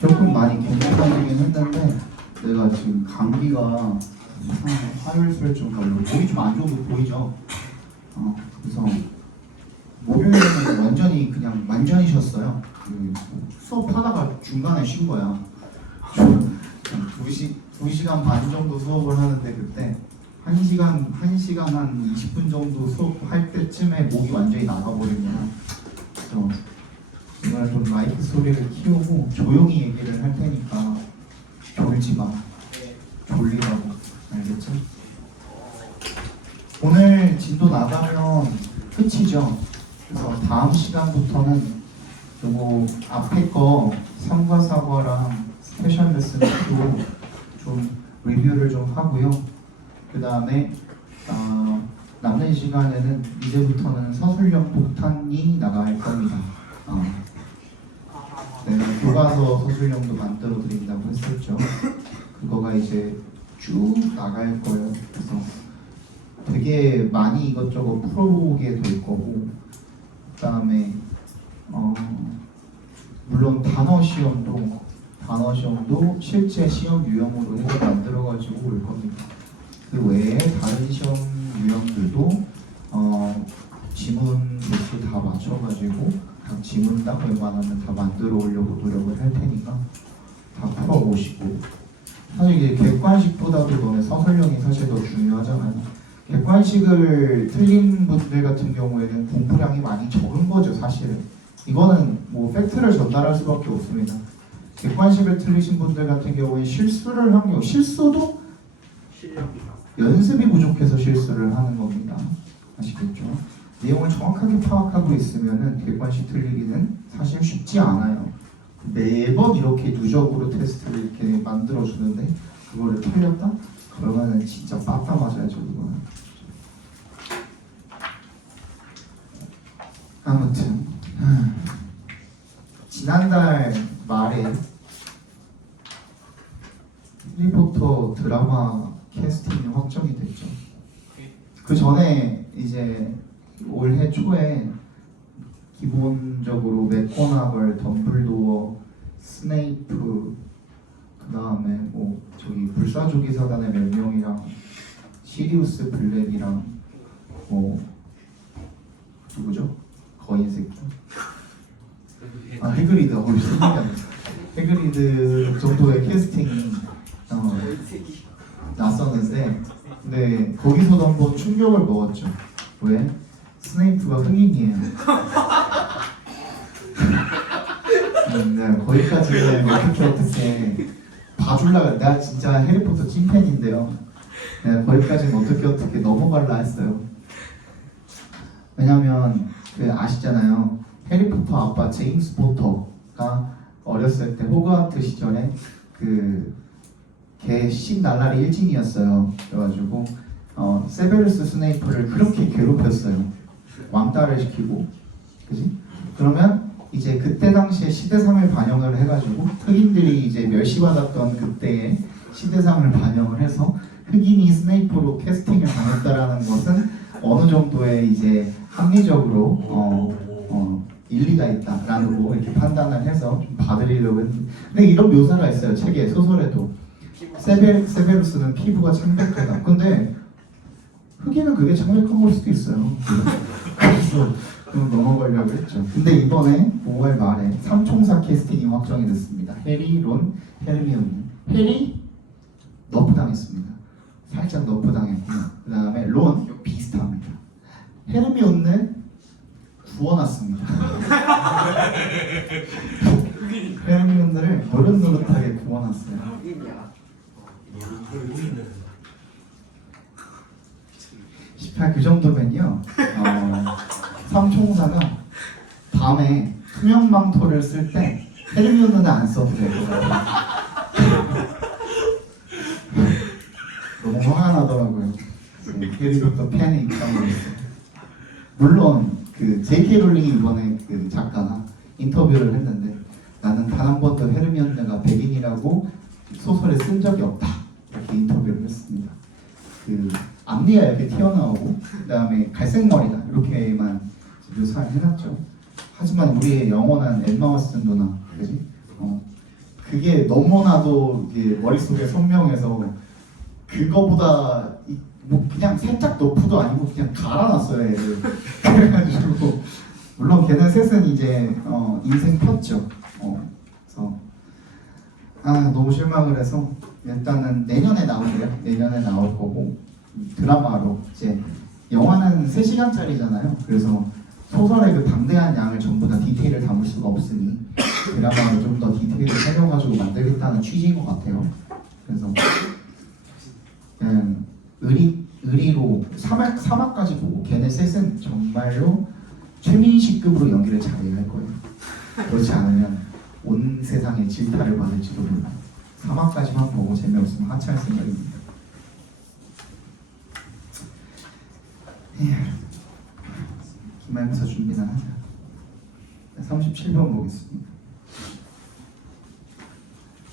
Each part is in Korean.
조금 많이 괜찮아지긴 했는데 내가 지금 감기가 화요일쯤 걸려. 목이 좀 안 좋은 거 보이죠? 그래서 목요일에는 완전히 쉬었어요. 수업하다가 중간에 쉰 거야. 2시간 반 정도 수업을 하는데 그때 1시간 한 20분 정도 수업할 때쯤에 목이 완전히 나가버린 거야. 그래서 이번에 좀 마이크 소리를 키우고 조용히 얘기를 할 테니까 졸지 마. 졸리라고. 알겠죠? 오늘 진도 나가면 끝이죠. 그래서 다음 시간부터는 요거 앞에 거 3과 4과랑 스페셜 레슨도 좀 리뷰를 좀 하고요. 그 다음에 남는 시간에는 이제부터는 서술형 폭탄이 나갈 겁니다. 내가 교과서 서술형도 만들어 드린다고 했었죠. 그거가 이제 쭉 나갈 거예요. 그래서 되게 많이 이것저것 풀어보게 될 거고, 그 다음에 물론 단어 시험도 실제 시험 유형으로 해서 만들어가지고 올 겁니다. 그 외에 다른 시험 유형들도 지문 개수 다 맞춰가지고 각 지문당 웬만하면 다 만들어 오려고 노력을 할 테니까 다 풀어보시고, 사실 이게 객관식보다도 너네 서술형이 사실 더 중요하잖아요. 객관식을 틀린 분들 같은 경우에는 공부량이 많이 적은 거죠, 사실은. 이거는 뭐 팩트를 전달할 수밖에 없습니다. 객관식을 틀리신 분들 같은 경우에 실수를 한 경우, 실수도 연습이 부족해서 실수를 하는 겁니다. 아시겠죠? 내용을 정확하게 파악하고 있으면은 객관식 틀리기는 사실 쉽지 않아요. 매번 이렇게 누적으로 테스트를 이렇게 만들어주는데 그거를 틀렸다? 그러면은 진짜 빠따 맞아야죠, 그거는. 아무튼 지난달 말에 해리포터 드라마 캐스팅이 확정이 됐죠. 그 전에 이제 올해 초에 기본적으로 맥고나걸, 덤블도어, 스네이프, 그 다음에 뭐 저기 불사조기 사단의 몇 명이랑 시리우스 블랙이랑 뭐 누구죠? 거인 새끼. 해그리드. 해그리드 정도의 캐스팅이 났었는데, 근데 거기서도 한번 충격을 먹었죠. 왜? 스네이프가 흑인이에요. 네, 거기까지는 어떻게 봐줄라. 나 진짜 해리포터 찐팬인데요. 네, 거기까지는 어떻게 넘어갈라 했어요. 왜냐면 아시잖아요. 해리포터 아빠 제임스 포터가 어렸을 때 호그와트 시절에 걔 씹날라리 일진이었어요. 그래가지고 세베루스 스네이프를 그렇게 괴롭혔어요. 왕따를 시키고, 그지? 그러면 이제 그때 당시에 시대상을 반영을 해가지고 흑인들이 이제 멸시받았던 그때의 시대상을 반영을 해서 흑인이 스네이프로 캐스팅을 당했다라는 것은 어느 정도의 이제 합리적으로 일리가 있다라는 거 이렇게 판단을 해서 좀 봐드리려고 했는데, 근데 이런 묘사가 있어요. 책에, 소설에도. 세베루스는 피부가 창백하다. 근데 흑인은 그게 창백한 걸 수도 있어요. 그래서 좀 넘어가려고 했죠. 근데 이번에 5월 말에 3총사 캐스팅이 확정이 됐습니다. 해리, 론, 헤르미온느. 해리 너프 당했습니다. 살짝 너프 당했고요. 그 다음에 론 비슷합니다. 헤르미온느 구워놨습니다. 헤르미온느를 노릇노릇하게 구워놨어요. 18 그 정도면요. 삼총사가 밤에 투명망토를 쓸 때 헤르미온느는 안 써도 돼요. 너무 화가 나더라고요. 해리포터 팬이 있다고 했어요. 물론 J.K. 롤링이 이번에 작가나 인터뷰를 했는데, 나는 단 한 번도 헤르미온느가 백인이라고 소설에 쓴 적이 없다, 이렇게 인터뷰를 했습니다. 앞니가 이렇게 튀어나오고 그 다음에 갈색 머리다 이렇게만 묘사를 해놨죠. 하지만 우리의 영원한 엠마 왓슨 누나, 그지? 그게 너무나도 이게 머릿속에 선명해서 그거보다 뭐 그냥 살짝 너프도 아니고 그냥 갈아놨어요 애를. 그래가지고 물론 걔는 셋은 이제 인생 폈죠. 그래서 너무 실망을 해서 일단은 내년에 나오고요. 내년에 나올 거고 드라마로 이제 영화는 3시간짜리잖아요. 그래서 소설의 그 방대한 양을 전부 다 디테일을 담을 수가 없으니 드라마를 좀 더 디테일을 살려가지고 만들겠다는 취지인 것 같아요. 그래서 그냥 의리로 3화까지 보고 걔네 셋은 정말로 최민식급으로 연기를 잘해야 할 거예요. 그렇지 않으면 온 세상에 질타를 받을지도 몰라요. 3화까지만 보고 재미없으면 하차할 생각입니다. 기말고사 준비나 하자. 37번 보겠습니다.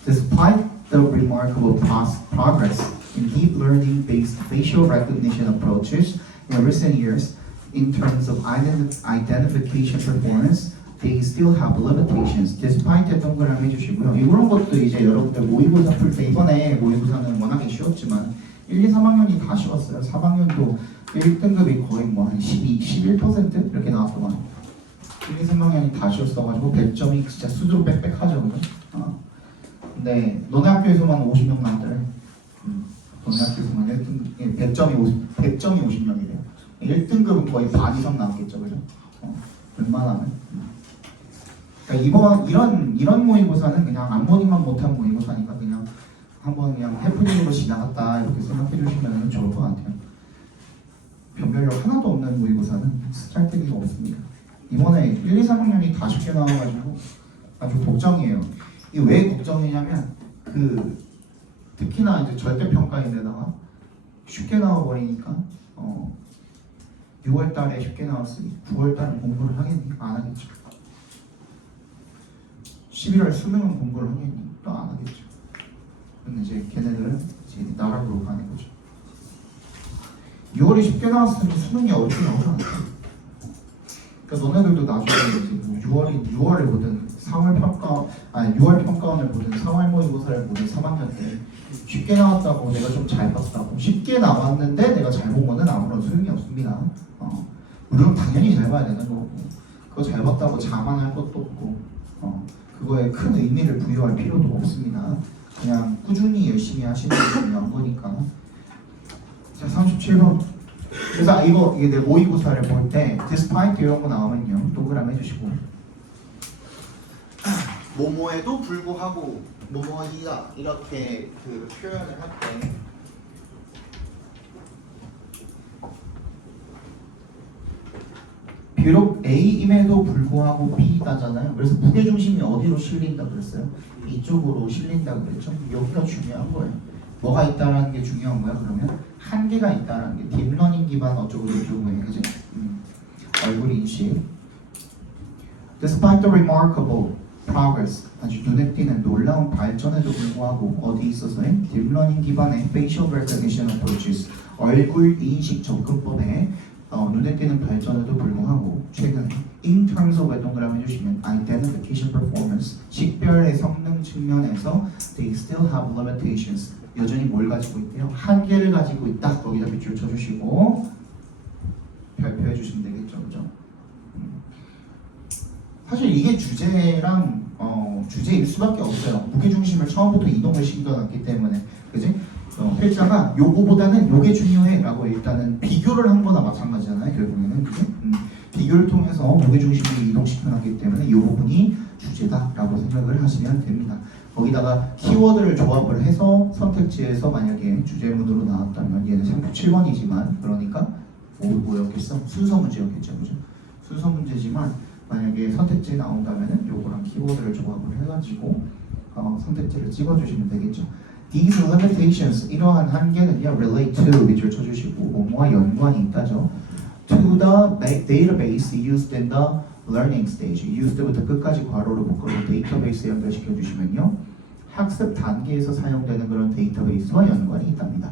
Despite the remarkable progress in deep learning-based facial recognition approaches in recent years in terms of identification performance, they still have limitations. Despite 동그라미 해주시고요. 이런 것도 이제 여러분들 모의고사 풀 때 이번에 모의고사는 워낙에 쉬웠지만 1, 2, 3학년이 다 쉬웠어요. 3학년도 1등급이 거의 뭐 한 12, 11% 이렇게 나왔더만 1, 2, 3학년이 다 쉬웠어가지고 100점이 진짜 수두로 빽빽하죠. 근데 너네 학교에서만 50명 나왔더래. 너네 학교에서만 1등급 100점이 50명이래요. 1등급은 거의 반 이상 나왔겠죠, 그죠? 웬만하면. 그러니까 이런 모의고사는 그냥 앞모닝만 못한 모의고사니까 그냥 한번 그냥 해프닝으로 지나갔다 이렇게 생각해 주시면 좋을 것 같아요. 변별력 하나도 없는 모의고사는 쓸데기가 없습니다. 이번에 1, 2, 3학년이 다 쉽게 나와가지고 아주 걱정이에요. 이게 왜 걱정이냐면 특히나 이제 절대평가인데다가 쉽게 나와버리니까 6월달에 쉽게 나왔으니 9월달은 공부를 하겠니? 안 하겠죠. 11월 수능은 공부를 하겠니? 또 안 하겠죠. 근데 이제 걔네들은 이제 나락으로 가는 거죠. 6월이 쉽게 나왔으면 수능이 어렵게 나오잖아. 그러니까 너네들도 나중에 이제 6월에 보든 6월 평가원을 보든 3월 모의고사를 보든 3학년 때 쉽게 나왔다고 내가 좀 잘 봤다고 쉽게 나왔는데 내가 잘 본 거는 아무런 소용이 없습니다. 물론 당연히 잘 봐야 되는 거고 그거 잘 봤다고 자만할 것도 없고 그거에 큰 의미를 부여할 필요도 없습니다. 그냥 꾸준히 열심히 하시는 게 중요한 거니까. 자, 37번. 그래서 이게 내 모의고사를 볼 때 despite 이런 거 나오면요 동그라미 해주시고 뭐뭐에도 불구하고 뭐뭐이다 이렇게 표현을 할 때 비록 A임에도 불구하고 B다잖아요. 그래서 무게중심이 어디로 실린다 그랬어요? 이쪽으로 실린다 그랬죠? 여기가 중요한 거예요. 뭐가 있다라는 게 중요한 거야. 그러면 한계가 있다라는 게 딥러닝 기반 어쩌고 저쩌고 해, 그지? 얼굴 인식. Despite the remarkable progress, 아주 눈에 띄는 놀라운 발전에도 불구하고 어디 있어서요? 딥러닝 기반의 facial recognition approaches, 얼굴 인식 접근법에 눈에 띄는 발전에도 불구하고 최근 in terms of 동그라미 해주시면 identification performance, 식별의 성능 측면에서 they still have limitations. 여전히 뭘 가지고 있대요? 한계를 가지고 있다. 거기다 밑줄 쳐주시고 발표해 주시면 되겠죠, 그죠? 사실 이게 주제랑 주제일 수밖에 없어요. 무게중심을 처음부터 이동을 시켜놨기 때문에, 그지? 필자가 요거보다는 요게 중요해라고 일단은 비교를 한 거나 마찬가지잖아요. 결국에는 그지? 비교를 통해서 무게중심을 이동시켜놨기 때문에 이 부분이 주제다라고 생각을 하시면 됩니다. 거기다가 키워드를 조합을 해서 선택지에서 만약에 주제문으로 나왔다면 얘는 37번이지만 그러니까 뭐였겠어? 순서 문제였겠죠, 그죠? 순서 문제지만 만약에 선택지에 나온다면은 요거랑 키워드를 조합을 해가지고 선택지를 찍어주시면 되겠죠. These limitations, 이러한 한계는요, relate to 밑줄 쳐주시고 뭐뭐와 연관이 있다죠. To the database used in the learning stage. used부터 끝까지 괄호를 묶어서 데이터베이스에 연결시켜 주시면요, 학습 단계에서 사용되는 그런 데이터베이스와 연관이 있답니다.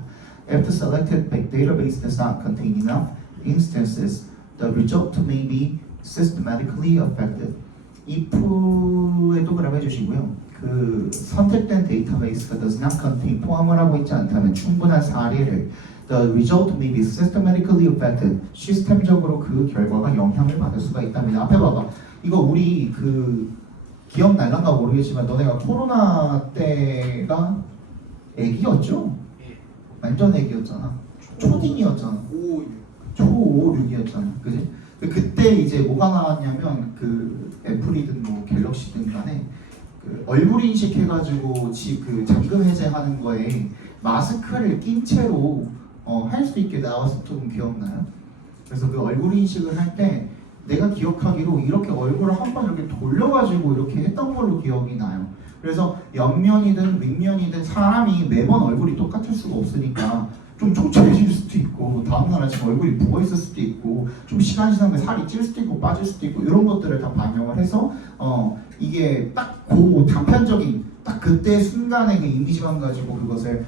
If the selected database does not contain enough instances, the result may be systematically affected. if에 동그라미 해주시고요. 그 선택된 데이터베이스가 does not contain 포함을 하고 있지 않다면 충분한 사례를 the result may be systematically affected. 시스템적으로 그 결과가 영향을 받을 수가 있답니다. 앞에 봐봐. 이거 우리 그 기억날란가 모르겠지만 너네가 코로나 때가 애기였죠? 완전 애기였잖아. 초딩이었잖아. 초5, 6이었잖아. 그지? 그때 이제 뭐가 나왔냐면 그 애플이든 뭐 갤럭시든 간에 그 얼굴 인식해가지고 그 잠금 해제하는 거에 마스크를 낀 채로 할 수 있게 나왔었던 거 기억나요? 그래서 그 얼굴 인식을 할 때 내가 기억하기로 이렇게 얼굴을 한번 이렇게 돌려가지고 이렇게 했던 걸로 기억이 나요. 그래서 옆면이든 윗면이든 사람이 매번 얼굴이 똑같을 수가 없으니까 좀 초췌해질 수도 있고 다음날 아침 얼굴이 부어있을 수도 있고 좀 시간이 지나면 살이 찔 수도 있고 빠질 수도 있고 이런 것들을 다 반영을 해서 이게 딱 그 단편적인 딱 그때 순간의 그 이미지만 가지고 그것을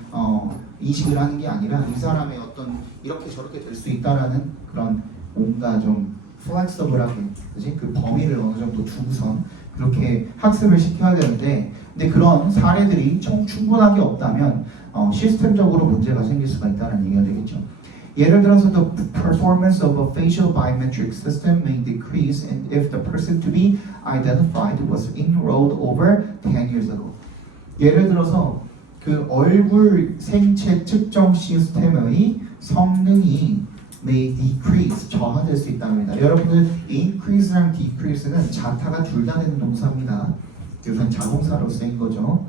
인식을 하는 게 아니라 이 사람의 어떤 이렇게 저렇게 될 수 있다라는 그런 뭔가 좀 플렉서블하게 그지? 그 범위를 어느 정도 두고선 그렇게 학습을 시켜야 되는데 근데 그런 사례들이 충분하게 없다면 시스템적으로 문제가 생길 수가 있다는 얘기가 되겠죠. 예를 들어서 the performance of a facial biometric system may decrease and if the person to be identified was enrolled over 10 years ago. 예를 들어서 그 얼굴 생체 측정 시스템의 성능이 may decrease, 저하될 수 있답니다. 여러분들 increase랑 decrease는 자타가 둘 다 되는 동사입니다. 이건 자동사로 쓰인 거죠.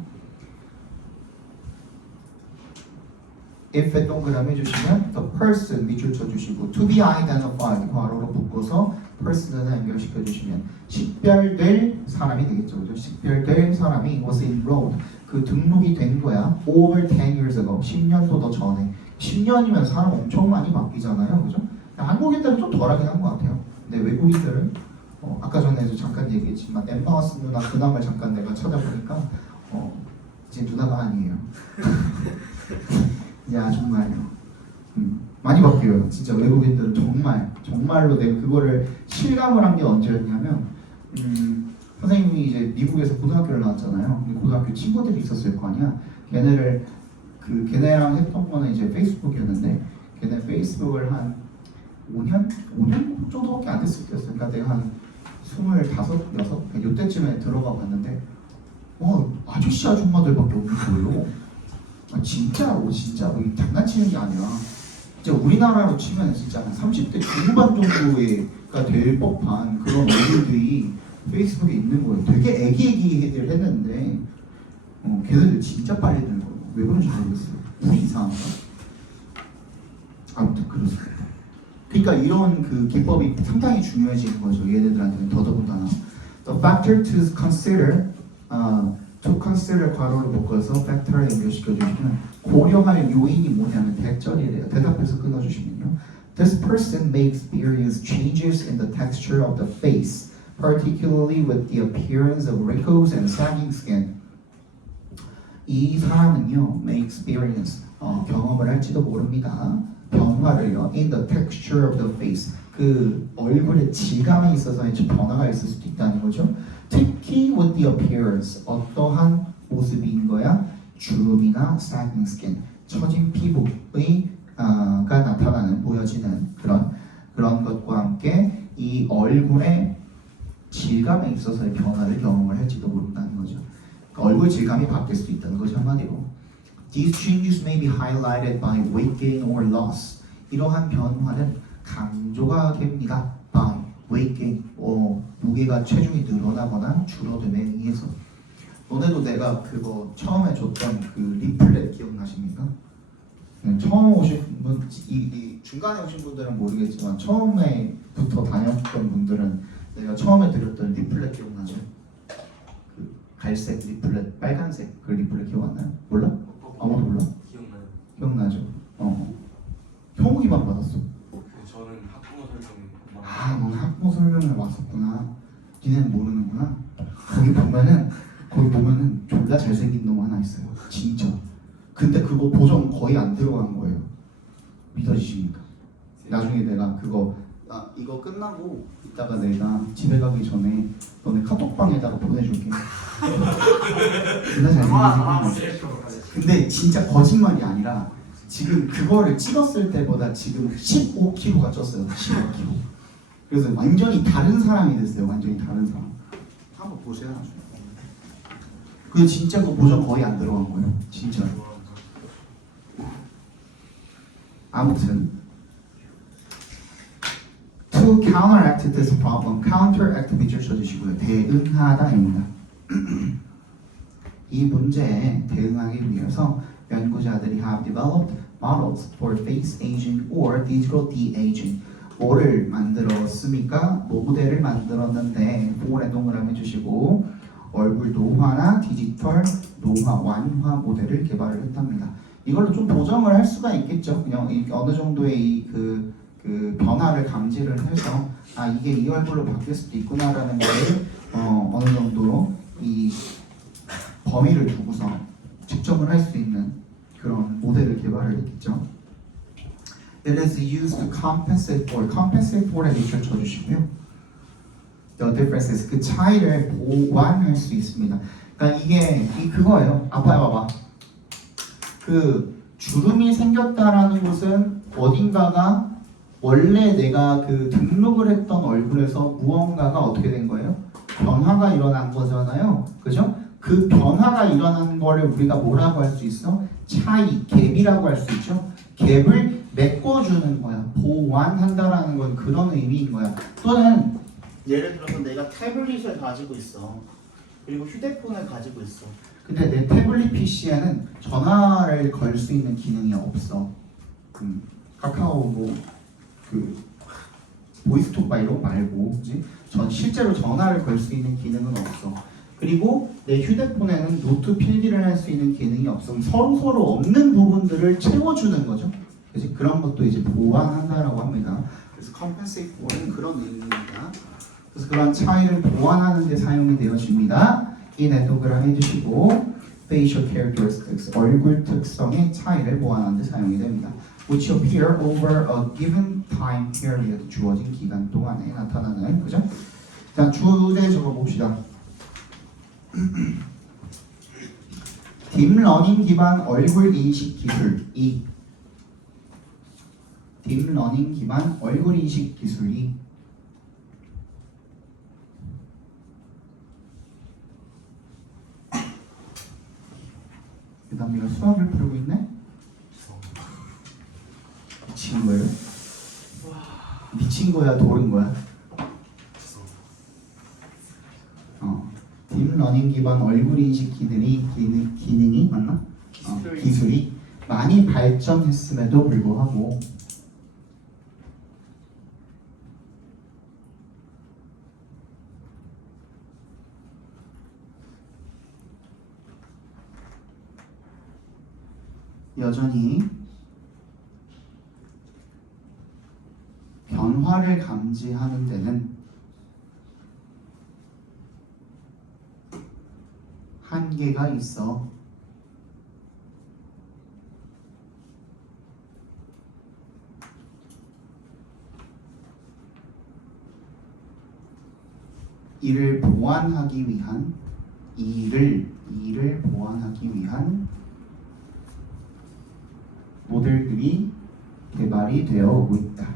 if에 동그라미 해주시면 the person 밑줄 쳐주시고 to be identified 괄호로 묶어서 person을 연결시켜 주시면 식별될 사람이 되겠죠. 그죠? 식별될 사람이 was enrolled 그 등록이 된 거야 over 10 years ago 10년도 더 전에 10년이면 사람 엄청 많이 바뀌잖아요. 그죠? 한국인들은 좀 덜하긴 한 것 같아요. 근데 외국인들은 아까 전에도 잠깐 얘기했지만 엠마 왓슨 누나 근황을 잠깐 내가 찾아보니까 이제 누나가 아니에요. 이제 아줌마예요. 많이 바뀌어요. 진짜 외국인들은 정말로 내가 그거를 실감을 한 게 언제였냐면 선생님이 이제 미국에서 고등학교를 나왔잖아요. 근데 고등학교 친구들이 있었을 거 아니야. 걔네랑 했던 거는 이제 페이스북이었는데 걔네 페이스북을 한 5년 정도밖에 안 됐을 때였어요. 그러니까 내가 한 25, 6 이때쯤에 들어가 봤는데 아저씨 아줌마들밖에 없는 거예요. 진짜로 장난치는 게 아니라 진짜 우리나라로 치면 진짜 한 30대 중후반 정도가 될 법한 그런 얼굴들이 페이스북에 있는 거예요. 되게 애기애기들 했는데 걔네들 진짜 빨리 되는 거예요. 왜 그런지 모르겠어요. 우리 이상한가? 아무튼 그렇습니다. 그러니까 이런 그 기법이 상당히 중요해지는 거죠. 얘네들한테는 더더군다나. The factor to consider to consider 괄호를 묶어서 factor을 연결시켜주시면 고려할 요인이 뭐냐면 대절이래요. 대답해서 끊어주시면요. This person may experience changes in the texture of the face, particularly with the appearance of wrinkles and sagging skin. 이 사람은요, may experience 경험을 할지도 모릅니다. 변화를요, in the texture of the face. 그 얼굴의 질감에 있어서 이제 변화가 있을 수도 있다는 거죠. 특히 with the appearance 어떠한 모습인 거야? 주름이나 sagging skin 처진 피부의 가 나타나는 보여지는 그런 것과 함께 이 얼굴의 질감에 있어서의 변화를 경험을 할지도 모른다는 거죠. 그러니까 얼굴 질감이 바뀔 수도 있다는 거죠 한마디로. These changes may be highlighted by weight gain or loss. 이러한 변화는 강조가 됩니다. by weight gain, 무게가 체중이 늘어나거나 줄어듦에 의해서. 너네도 내가 그거 처음에 줬던 그 리플렛 기억나십니까? 처음 오신 분, 이 중간에 오신 분들은 모르겠지만 처음에부터 다녔던 분들은 내가 처음에 드렸던 리플렛 기억나죠? 그 갈색 리플렛, 빨간색 그 리플렛 기억 안 나요? 몰라? 아무도 몰라? 기억나죠? 형욱이만 받았어. 저는 학부모 설명. 넌 학부모 설명을 왔었구나. 니네는 모르는구나. 거기 보면은 졸라 잘생긴 놈 하나 있어요. 진짜. 근데 그거 보정 거의 안 들어간 거예요. 믿어지십니까? 나중에 내가 그거 이거 끝나고 이따가 내가 집에 가기 전에 너네 카톡방에다가 보내줄게. 진짜 잘생긴 근데 진짜 거짓말이 아니라 지금 그거를 찍었을 때보다 지금 15kg가 쪘어요. 15kg. 그래서 완전히 다른 사람이 됐어요. 완전히 다른 사람. 한번 보세요. 나중에. 그 진짜 그 보정 거의 안 들어간 거예요. 진짜. 아무튼 To counteract this problem, counteract 밑줄 쳐주시고요. 대응하다입니다. 이 문제에 대응하기 위해서 연구자들이 have developed models for face aging or digital de-aging. 뭐를 만들었습니까? 모델을 만들었는데 for에 동그라미 주시고 얼굴 노화나 디지털 노화 완화 모델을 개발을 했답니다. 이걸로 좀 보정을 할 수가 있겠죠. 그냥 어느 정도의 그 변화를 감지를 해서 이게 이 얼굴로 바뀔 수도 있구나라는 거를 어느 정도 이 범위를 두고서 측정을 할 수 있는 그런 모델을 개발을 했겠죠. It is used to compensate for에 밑줄 쳐주시고요. The differences, 그 차이를 보완할 수 있습니다. 그러니까 이게 그거예요. 봐봐. 그 주름이 생겼다라는 것은 어딘가가 원래 내가 그 등록을 했던 얼굴에서 무언가가 어떻게 된 거예요? 변화가 일어난 거잖아요. 그죠? 그 변화가 일어난 거를 우리가 뭐라고 할 수 있어? 차이, 갭이라고 할 수 있죠. 갭을 메꿔주는 거야. 보완한다라는 건 그런 의미인 거야. 또는 예를 들어서 내가 태블릿을 가지고 있어. 그리고 휴대폰을 가지고 있어. 근데 내 태블릿 PC에는 전화를 걸 수 있는 기능이 없어. 카카오 그 보이스톡 이런 거 말고, 그지? 실제로 전화를 걸 수 있는 기능은 없어. 그리고 내 휴대폰에는 노트 필기를 할 수 있는 기능이 없어. 서로 없는 부분들을 채워주는 거죠. 그지? 그런 것도 이제 보완한다라고 합니다. 그래서 compensate for는 그런 의미입니다. 그래서 그런 차이를 보완하는 데 사용이 되어집니다. 이 네토그램 해주시고 facial characteristics, 얼굴 특성의 차이를 보완하는 데 사용이 됩니다. which appear over a given time period, 주어진 기간 동안에 나타나는, 그죠? 자, 주제 적어봅시다. 딥러닝 기반 얼굴 인식 기술 2. 딥러닝 기반 얼굴 인식 기술이 그다음 내가 수학을 풀고 있네? 미친 거예요? 미친 거야, 도른 거야? 딥러닝 기반 얼굴 인식 기능이 맞나? 기술이 많이 발전했음에도 불구하고 여전히 변화를 감지하는 데는 한계가 있어. 이를 보완하기 위한 이를 보완하기 위한 모델들이 개발이 되어 오고 있다.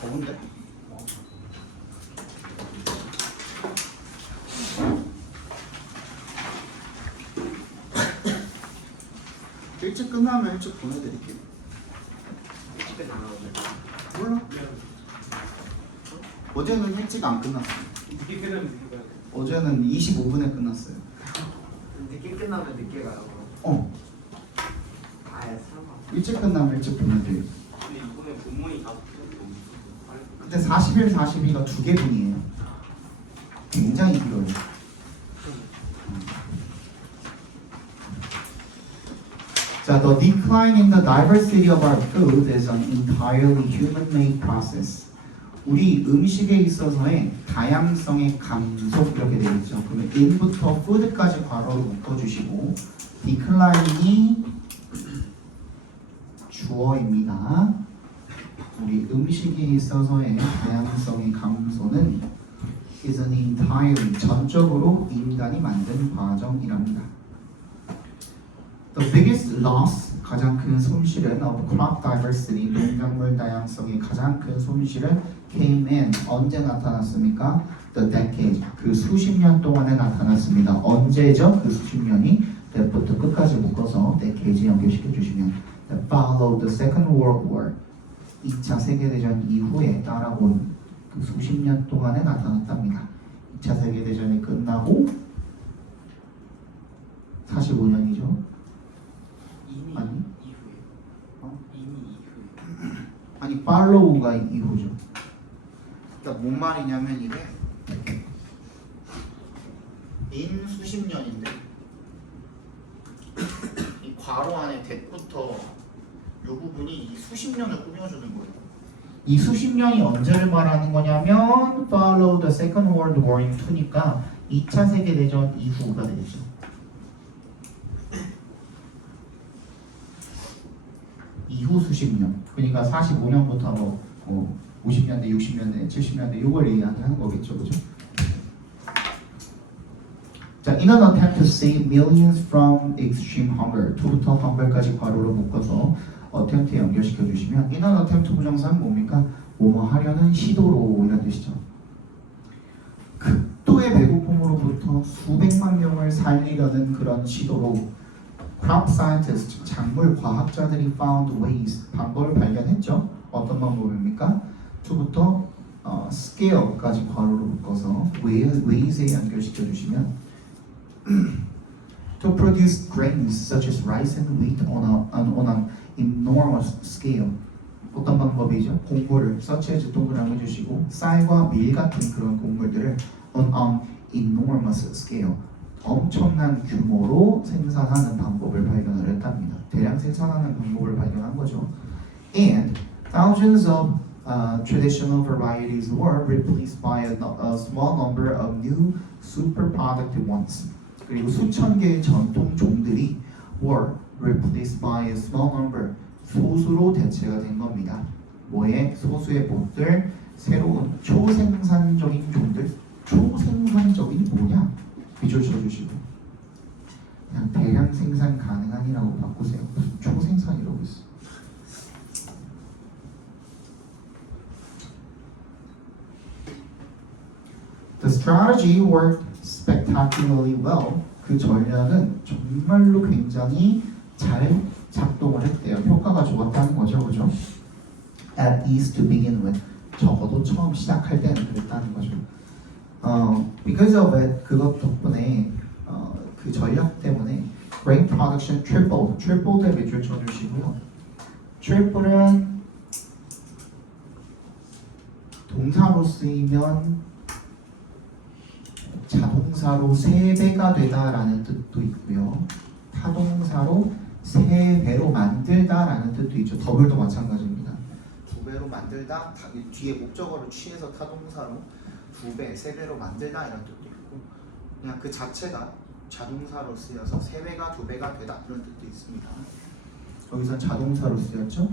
더운데? 일찍 끝나면 일찍 보내드릴게요. 시간 안 나오네. 몰라? 어제는 일찍 안 끝났어. 늦게 끝나면 늦게 가야 돼. 어제는 25분에 끝났어요. 늦게 끝나면 늦게 가요. 아예 설마. 일찍 끝나면 일찍 보내드려요. 근데 이번에 본문이 다 너무 빨리. 근데 41, 42가 두 개분이에요. 굉장히 길어요. 자, the decline in the diversity of our food is an entirely human-made process. 우리 음식에 있어서의 다양성의 감소 이렇게 되어 있죠. 그러면 in부터 food까지 괄호로 묶어주시고 decline이 주어입니다. 우리 음식에 있어서의 다양성의 감소는 is an entirely 전적으로 인간이 만든 과정이랍니다. The biggest loss 가장 큰 손실은 of crop diversity 농작물 다양성의 가장 큰 손실은 came in 언제 나타났습니까? The decade 그 수십 년 동안에 나타났습니다. 언제죠? 그 수십 년이 that부터 끝까지 묶어서 decade 연결시켜 주시면 that followed the Second World War 2차 세계대전 이후에 따라온 그 수십 년 동안에 나타났답니다. 2차 세계대전이 끝나고 45년이죠. 이미 아니? 이후에. 이미 이후에. 아니 팔로우가 이후죠. 그러니까 뭔 말이냐면 이게 인 수십 년인데 이 괄호 안에 that부터 이 부분이 이 수십 년을 꾸며주는 거예요. 이 수십 년이 언제를 말하는 거냐면 follow the Second World War in 2니까 2차 세계대전 이후가 되죠. 이후 수십 년. 그러니까 45년부터 뭐 50년대, 60년대, 70년대 이걸 얘기하는 거겠죠, 그죠? 자, in an attempt to save millions from extreme hunger. 2부터 hunger까지 괄호로 묶어서 attempt에 연결시켜 주시면 in an attempt 부정사는 뭡니까? 뭐뭐 하려는 시도로 이런 뜻이죠. 극도의 배고픔으로부터 수백만 명을 살리려는 그런 시도로 crop scientists, 작물 과학자들이 found ways, 방법을 발견했죠. 어떤 방법입니까? 2부터 scale까지 괄호로 묶어서 ways에 연결시켜 주시면 to produce grains such as rice and wheat on an enormous scale. 어떤 방법이죠? 곡물을 such as 동그라미 주시고 쌀과 밀 같은 그런 곡물들을 on an enormous scale. 엄청난 규모로 생산하는 방법을 발견을 했답니다. 대량 생산하는 방법을 발견한 거죠. And thousands of traditional varieties were replaced by a small number of new super productive ones. 그리고 수천 개의 전통 종들이 were replaced by a small number 소수로 대체가 된 겁니다. 뭐에? 소수의 봇들, 새로운 초생산적인 종들. 초생산적인 뭐냐? 비교 쳐주시고 그냥 대량 생산 가능한이라고 바꾸세요. 무슨 초생산이라고 있어. The strategy worked spectacularly well. 그 전략은 정말로 굉장히 잘 작동을 했대요. 효과가 좋았다는 거죠, 그죠? At least to begin with. 적어도 처음 시작할 때는 그랬다는 거죠. Because of it, 그것 덕분에 그 전략 때문에 grain production tripled. tripled에 밑줄 쳐주시고요. triple은 동사로 쓰이면 자동사로 3배가 되다라는 뜻도 있고요. 타동사로 3배로 만들다라는 뜻도 있죠. 더블도 마찬가지입니다. 2배로 만들다, 뒤에 목적어를 취해서 타동사로 2배, 3배로 만들다 이런 뜻도 있고 그냥 그 자체가 자동사로 쓰여서 3배가 2배가 되다 이런 뜻도 있습니다. 여기서 자동사로 쓰였죠.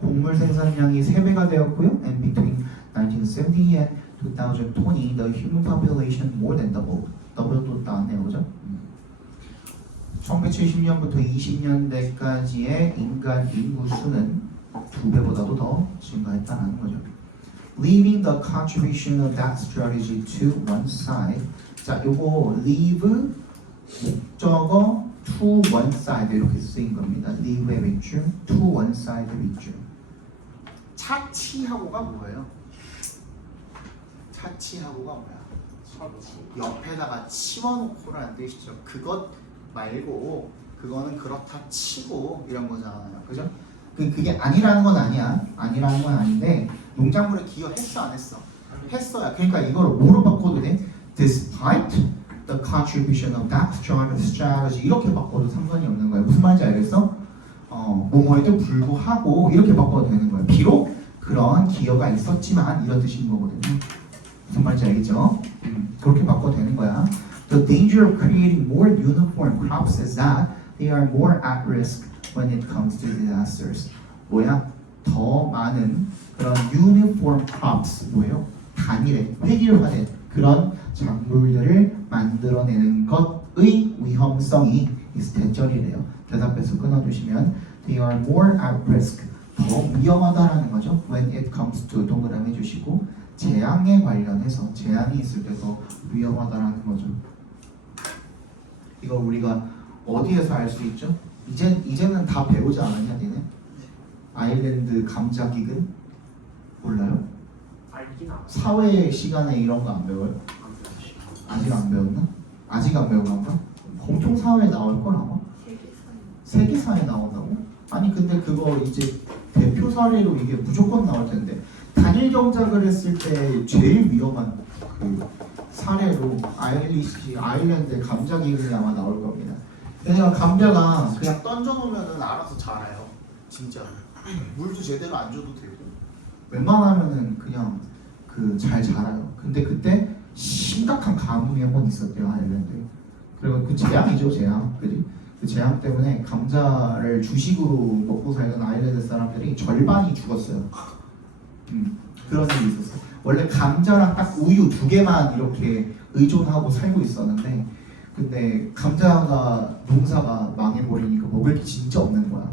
곡물 생산량이 3배가 되었고요. And between 1970 and 2020, the human population more than doubled. 더블도 나왔네요, 그죠? 1970년부터 20년대까지의 인간 인구 수는 2배보다도 더 증가했다는 거죠. Leaving the contribution of that strategy to one side. 자, 요거 leave 목적어 to one side 이렇게 쓰인 겁니다. leave의 밑줄, to one side의 밑줄. 차치하고가 뭐예요? 차치하고가 뭐야? 옆에다가 치워놓고라는 뜻이죠. 그것 말고 그거는 그렇다 치고 이런 거잖아요, 그죠? 그게 아니라는 건 아니야. 아니라는 건 아닌데 농작물에 기여했어 안 했어? 했어야. 그러니까 이걸 뭐로 바꿔도 돼? Despite the contribution of that strategy 이렇게 바꿔도 상관이 없는 거야. 무슨 말인지 알겠어? 뭐뭐에도 불구하고 이렇게 바꿔도 되는 거야. 비록 그 그런 기여가 있었지만 이런 뜻인 거거든요. 무슨 말인지 알겠죠? 그렇게 바꿔도 되는 거야. The danger of creating more uniform crops is that they are more at risk when it comes to disasters. 뭐야? 더 많은 그런 uniform crops 뭐예요? 단일해, 획일화된 그런 작물들을 만들어내는 것의 위험성이 대절이래요. 대답해서 끊어주시면 they are more at risk 더 위험하다라는 거죠. When it comes to 동그라미 해주시고 재앙에 관련해서 재앙이 있을 때 더 위험하다라는 거죠. 이거 우리가 어디에서 알 수 있죠? 이제는 다 배우지 않았냐 니네? 아일랜드 감자 기근 몰라요? 알긴 알아. 사회 시간에 이런 거 안 배워요? 아직 안 배웠나? 아직 안 배운 건가? 공통 사회에 나올 걸 아마? 세계사에 나온다고? 아니 근데 그거 이제 대표 사례로 이게 무조건 나올 텐데 단일 경작을 했을 때 제일 위험한 그 사례로 아일랜드 감자 기근이 아마 나올 겁니다. 왜냐면 감자가 그냥 던져놓으면은 알아서 자라요. 진짜 물도 제대로 안 줘도 되고 웬만하면은 그냥 그 잘 자라요. 근데 그때 심각한 가뭄이 한 번 있었대요 아일랜드에. 그리고 그 재앙이죠 재앙, 그지? 그 재앙 때문에 감자를 주식으로 먹고 살던 아일랜드 사람들이 절반이 죽었어요. 그런 일이 있었어요. 원래 감자랑 딱 우유 두 개만 이렇게 의존하고 살고 있었는데 근데 감자가 농사가 망해버리니까 먹을 게 진짜 없는 거야.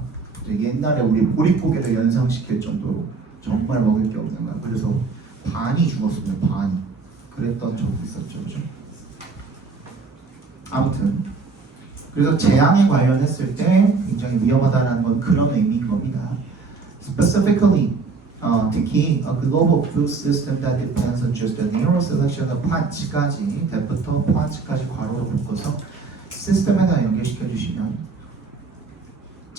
옛날에 우리 보릿고개를 연상시킬 정도로 정말 먹을 게 없는 거야. 그래서 반이 죽었으면 반이 그랬던 적이 있었죠, 그죠? 아무튼 그래서 재앙에 관련했을 때 굉장히 위험하다는 건 그런 의미인 겁니다. Specifically, 특히 a global food system that depends on just a narrow selection of plant까지 that부터 plant까지 괄호로 묶어서 시스템에다 연결시켜 주시면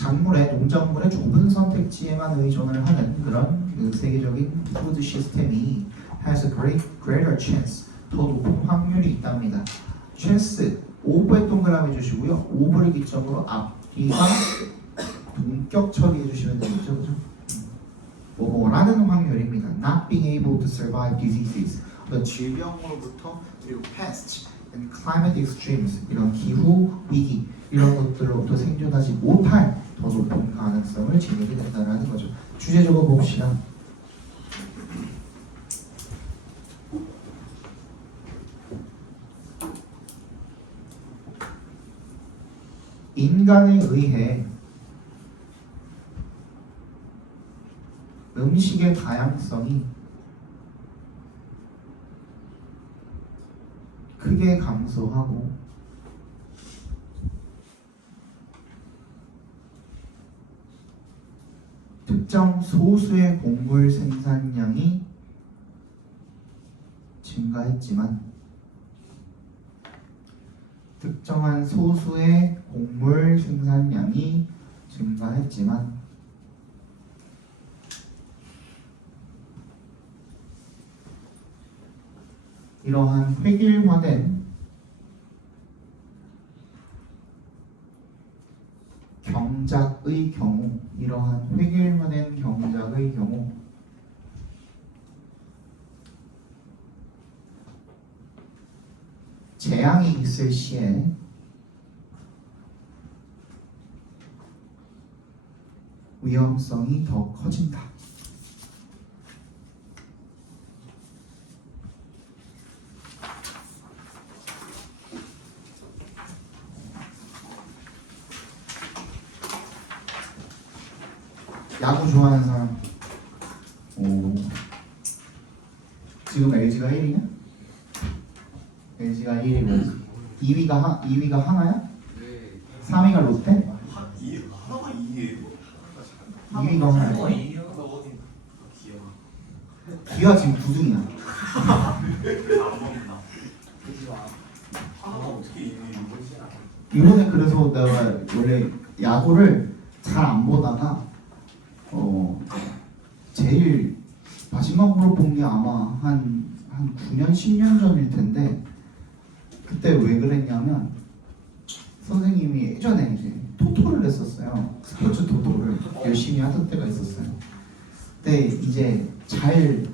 농작물의 좁은 선택지에만 의존을 하는 그런 그 세계적인 푸드 시스템이 has a greater chance 더 높은 확률이 있답니다. chance 5의 동그라미 주시고요. 5를 기점으로 앞뒤가 동격 처리해 주시면 되겠죠, 그죠? 뭐라는 확률입니다. Not being able to survive diseases, 질병으로부터 그리고 pests and climate extremes 이런 기후 위기 이런 것들로부터 생존하지 못할 더 높은 가능성을 지니게 된다는 거죠. 주제 적어 봅시다. 인간에 의해 음식의 다양성이 크게 감소하고 특정 소수의 곡물 생산량이 증가했지만 특정한 소수의 곡물 생산량이 증가했지만 이러한 획일화된 경작의 경우 이러한 획일화된 경작의 경우 재앙이 있을 시에 위험성이 더 커진다. 야구 좋아하는 사람? 오. 지금 LG가 1위냐? LG가 1위고 2위가 하나야? 네. 3위가 롯데? 하나가 2위예요? 2위가 하나야? 기아 지금 9등이야. 안 먹나? 하나가 어떻게 2위인 거지? 이번에 그래서 내가 원래 야구를 잘 안 보다가 제일 마지막으로 본 게 아마 한 9년 10년 전일 텐데 그때 왜 그랬냐면 선생님이 예전에 이제 토토를 했었어요. 스포츠 토토를 열심히 하던 때가 있었어요. 근데 이제 잘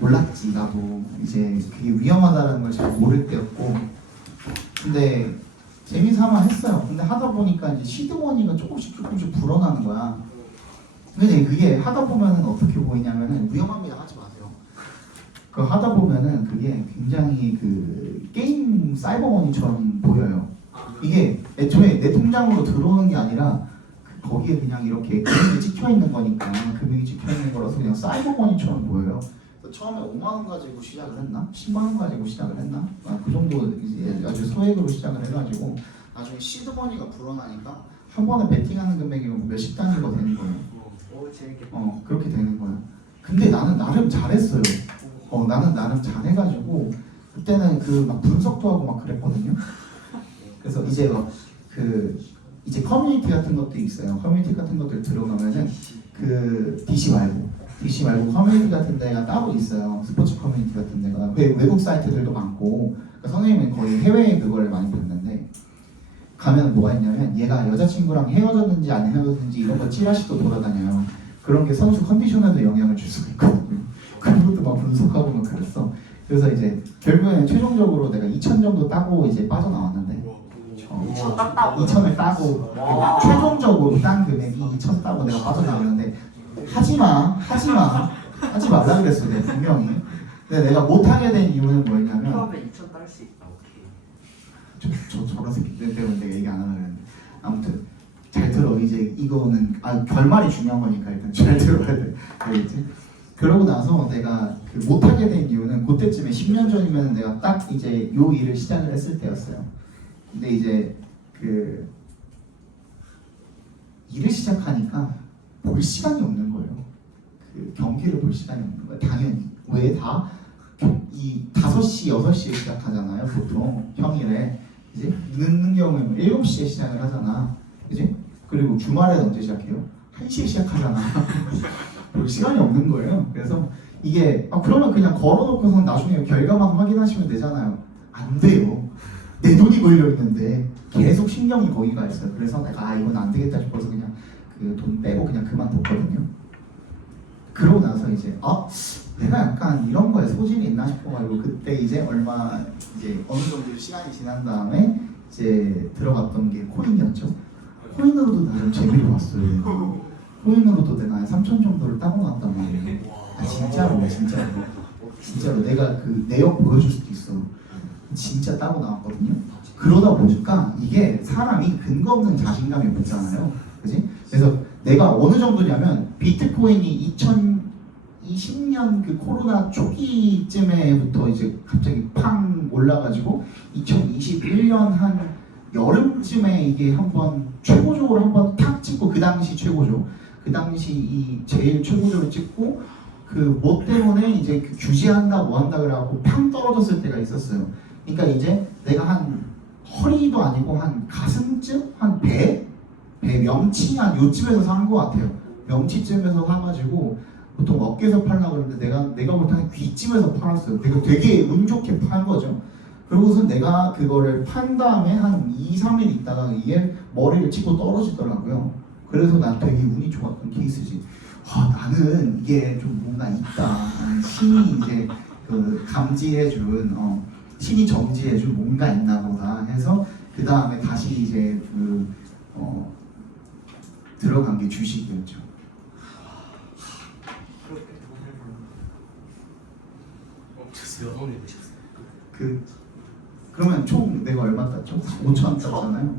몰랐지 나도 이제 그게 위험하다는 걸 잘 모를 때였고 근데 재미삼아 했어요. 근데 하다 보니까 이제 시드머니가 조금씩 불어나는 거야. 근데 그게 하다 보면은 어떻게 보이냐면은 위험합니다 하지 마세요. 그 하다 보면은 그게 굉장히 그 게임 사이버머니처럼 보여요. 이게 애초에 내 통장으로 들어오는 게 아니라 거기에 그냥 이렇게 금액이 찍혀 있는 거니까 금액이 찍혀 있는 거라서 그냥 사이버머니처럼 보여요. 그래서 처음에 5만 원 가지고 시작을 했나? 10만 원 가지고 시작을 했나? 그 정도 이제 아주 소액으로 시작을 해가지고 나중에 시드머니가 불어나니까 한 번에 베팅하는 금액이 몇십 단위가 되는 거예요. 오 재밌겠다. 그렇게 되는 거야. 근데 나는 나름 잘했어요. 나는 나름 잘해가지고 그때는 그 막 분석도 하고 막 그랬거든요. 그래서 이제 막 그 이제 커뮤니티 같은 것도 있어요. 커뮤니티 같은 것들 들어가면은 그 DC 말고 커뮤니티 같은 데가 따로 있어요. 스포츠 커뮤니티 같은 데가 외국 사이트들도 많고 그러니까 선생님은 거의 해외에 그걸 많이 봤는데 가면 뭐가 있냐면 얘가 여자친구랑 헤어졌는지 안 헤어졌는지 이런 거 찌라시도 돌아다녀요. 그런 게 선수 컨디션에도 영향을 줄 수가 있거든요. 그런 것도 막 분석하고 막 그랬어. 그래서 이제 결국에는 최종적으로 내가 2,000 정도 따고 이제 빠져나왔는데 2,000을 따고 최종적으로 딴 금액이 2,000 따고 내가 빠져나왔는데 하지 말라 그랬어 내가 분명히. 근데 내가 못하게 된 이유는 뭐였냐면 처음에 2,000 딸 수 있다. 오케이. 저런 새끼들 때문에 내가 얘기 안 하려고 했는데 아무튼 잘 들어. 이제 이거는 결말이 중요한 거니까 일단 잘 들어야 돼. 알겠지? 그러고 나서 내가 그 못하게 된 이유는 그때쯤에 10년 전이면 내가 딱 이제 요 일을 시작을 했을 때였어요. 근데 이제 그 일을 시작하니까 볼 시간이 없는 거예요. 그 경기를 볼 시간이 없는 거예요. 당연히. 왜 다? 이 5시, 6시에 시작하잖아요. 보통 평일에. 이제 늦는 경우에는 7시에 시작을 하잖아. 그지? 그리고 주말에는 언제 시작해요? 1시에 시작하잖아. 볼 시간이 없는 거예요. 그래서 이게 그러면 그냥 걸어놓고서 나중에 결과만 확인하시면 되잖아요. 안 돼요. 내 돈이 걸려 있는데 계속 신경이 거기 가 있어요. 그래서 내가 이건 안 되겠다 싶어서 그냥 그 돈 빼고 그냥 그만뒀거든요. 그러고 나서 이제 내가 약간 이런 거에 소질이 있나 싶어가지고 그때 이제 이제 어느 정도 시간이 지난 다음에 이제 들어갔던 게 코인이었죠. 코인으로도 나름 재미를 봤어요. 코인으로도 내가 한 3,000 정도를 따고 나왔단 말이에요. 진짜로 내가 그 내역 보여줄 수도 있어. 진짜 따고 나왔거든요. 그러다 보니까 이게 사람이 근거 없는 자신감이 붙잖아요. 그지? 그래서 내가 어느 정도냐면 비트코인이 2020년 그 코로나 초기쯤에부터 이제 갑자기 팡 올라가지고 2021년 한 여름쯤에 이게 한번 최고적으로 한번 탁 찍고 그 당시 최고죠. 그 당시 이 제일 최고적으로 찍고 그 뭐 때문에 이제 그 규제한다 뭐 한다 그래갖고 팡 떨어졌을 때가 있었어요. 그러니까 이제 내가 한 허리도 아니고 한 가슴쯤 한 배 명치 한 요쯤에서 산 것 같아요. 명치쯤에서 사가지고 보통 어깨에서 팔라 그러는데 내가 볼 때는 귀쯤에서 팔았어요. 내가 되게 운 좋게 판 거죠. 그러고서 내가 그거를 판 다음에 한 2, 3일 있다가 이게 머리를 치고 떨어지더라고요. 그래서 난 되게 운이 좋았던 케이스지. 나는 이게 좀 뭔가 있다. 신이 이제 그 감지해준 신이 점지해준 뭔가 있나 보다 해서 그 다음에 다시 이제 들어간 게 주식이었죠. 그러면 총 내가 얼마 땄죠? 5,000원 땄잖아요.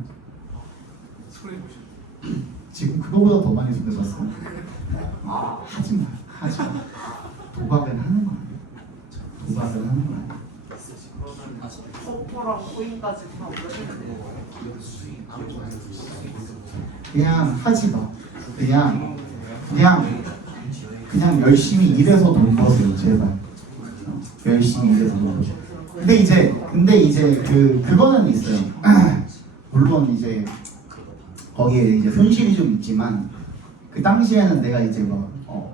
지금 그거보다 더 많이 손해봤어. 하지마. 도박은 하는 거야. 소포랑 코인까지 다 올려주는데 그냥 하지마. 그냥 열심히 일해서 돈 버세요, 제발. 열심히 일해서 돈 버세요. 근데 이제 그거는 있어요. 물론 이제 거기에 이제 손실이 좀 있지만 그 당시에는 내가 이제 막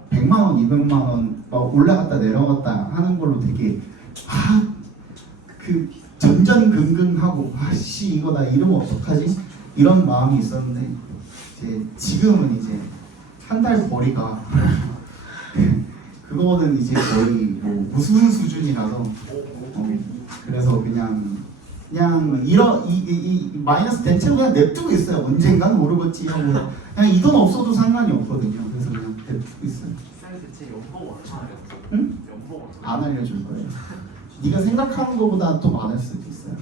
100만 원, 200만 원 막 올라갔다 내려갔다 하는 걸로 되게 그 전전긍긍하고 이거 나 이러면 어떡하지? 이런 마음이 있었는데 이제 지금은 이제 한 달 벌이가 그거는 이제 거의 뭐 무슨 수준이라서 그래서 그냥 이런 이 마이너스 대체로 그냥 냅두고 있어요. 언젠가는 오르겠지 하고 그냥 이 돈 없어도 상관이 없거든요. 그래서 그냥 냅두고 있어요. 쌤 대체 연봉 얼마예요? 응? 연봉 얼마? 안 알려줄 거예요. 네가 생각하는 것보다 더 많을 수도 있어요.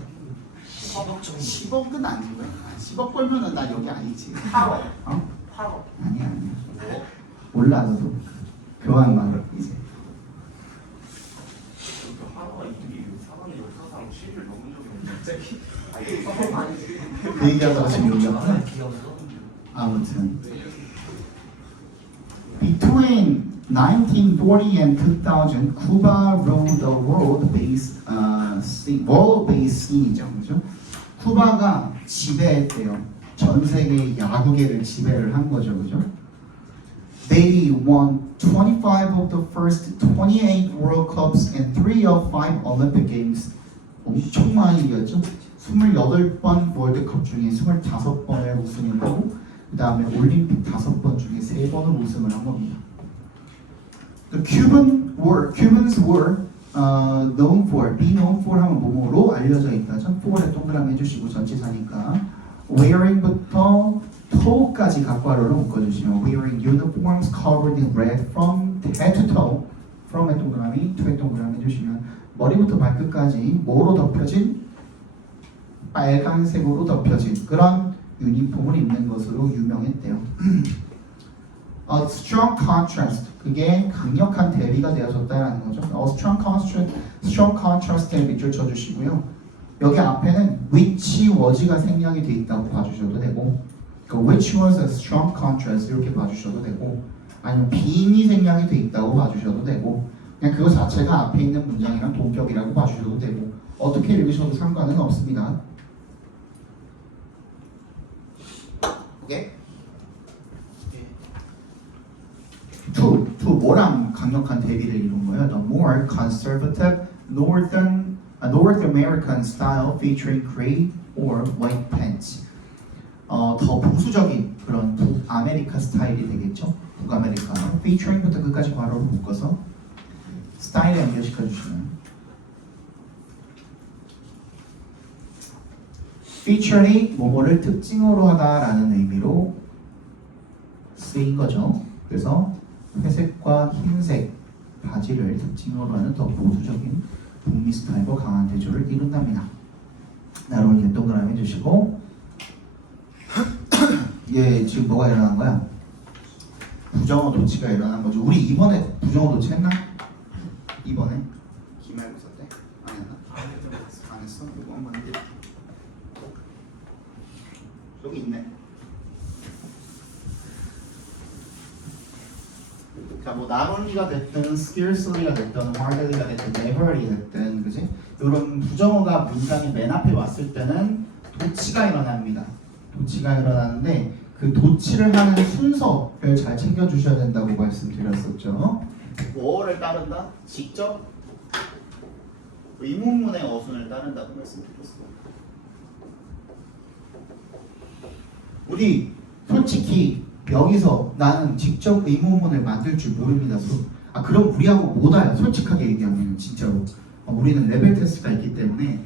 10억 정도. 10억은 아니고요. 10억 벌면은 나 여기 아니지. 8억. 어? 8억. 아니야. 몰라 너도. 그만 말해 이제. 하나가 이게 사람이 역사상 10일 넘은 적이 없는데. 아, 아니지. 그 얘기하다가 지금 얘기하구나. 기억나? 아무튼 Between 1940 and 2000, Cuba ruled the world-based scene, 그죠? 쿠바가 지배했대요. 전 세계 야구계를 지배를 한 거죠, 그죠? They won 25 of the first 28 World Cups and 3 of 5 Olympic Games. 엄청 많이 이겼죠? 28번 월드컵 중에 25번을 우승했고 그 다음에 올림픽 5번 중에 3번을 우승을 한 겁니다. The Cubans were be known for 하면 뭐뭐로 알려져 있다죠. for에 동그라미 해주시고 전치사니까 wearing부터 toe까지 각괄호로 묶어주시면 wearing uniforms covered in red from head to toe from에 동그라미, to에 동그라미 해주시면 머리부터 발끝까지 뭐로 덮여진 빨간색으로 덮여진 그런 유니폼을 입는 것으로 유명했대요. A strong contrast, 그게 강력한 대비가 되어졌다라는 거죠. A strong contrast에 밑줄 쳐주시고요. 여기 앞에는 which was가 생략이 돼 있다고 봐주셔도 되고, 그 which was a strong contrast 이렇게 봐주셔도 되고, 아니면 being이 생략이 돼 있다고 봐주셔도 되고, 그냥 그거 자체가 앞에 있는 문장이랑 동격이라고 봐주셔도 되고, 어떻게 읽으셔도 상관은 없습니다. 오케이? to 뭐랑 강력한 대비를 이룬 거예요? The more conservative North American style featuring gray or white pants. 더 보수적인 그런 북아메리카 스타일이 되겠죠? 북아메리카. featuring부터 끝까지 바로 묶어서 스타일에 연결시켜 주시면. feature이 뭐뭐를 특징으로 하다라는 의미로 쓰인 거죠. 그래서 회색과 흰색 바지를 특징으로 하는 더 보수적인 북미 스타일과 강한 대조를 이룬답니다. 나로 이렇게 동그라미 해주시고 예, 지금 뭐가 일어난 거야? 부정어 도치가 일어난 거죠. 우리 이번에 부정어 도치 했나? 이번에? 기말고사 때? 안 했나? 안 했어? 이거 한번 해볼게. 여기 있네. 자, 뭐 not only가 됐든 scarcely가 됐든 hardly가 됐든 neverly 됐든 그지? 이런 부정어가 문장의 맨 앞에 왔을 때는 도치가 일어납니다. 도치가 일어나는데 그 도치를 하는 순서를 잘 챙겨주셔야 된다고 말씀드렸었죠. 뭐를 따른다? 직접 의문문의 어순을 따른다고 말씀드렸어요. 우리 솔직히 여기서 나는 직접 의문문을 만들 줄 모릅니다. 그럼 우리하고 못와요. 솔직하게 얘기하면 진짜로. 우리는 레벨 테스트가 있기 때문에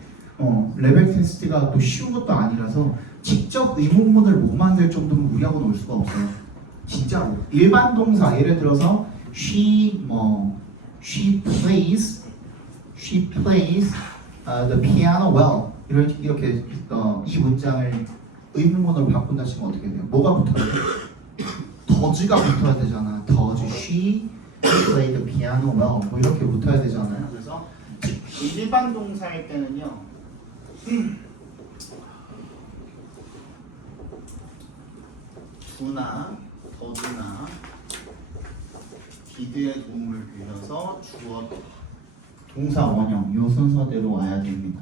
레벨 테스트가 또 쉬운 것도 아니라서 직접 의문문을 못 만들 정도면 우리하고 놀 수가 없어요. 진짜로. 일반 동사 예를 들어서 she plays the piano well 이렇게 이 문장을 의문문으로 바꾼다 치면 어떻게 돼요? 뭐가 붙어야 돼? does가 붙어야 되잖아. does she play the piano well? 뭐 이렇게 붙어야 되잖아요. 그래서 일반 동사일 때는요. do나 does나 did의 도움을 빌려서 주어 동사 원형 이 순서대로 와야 됩니다.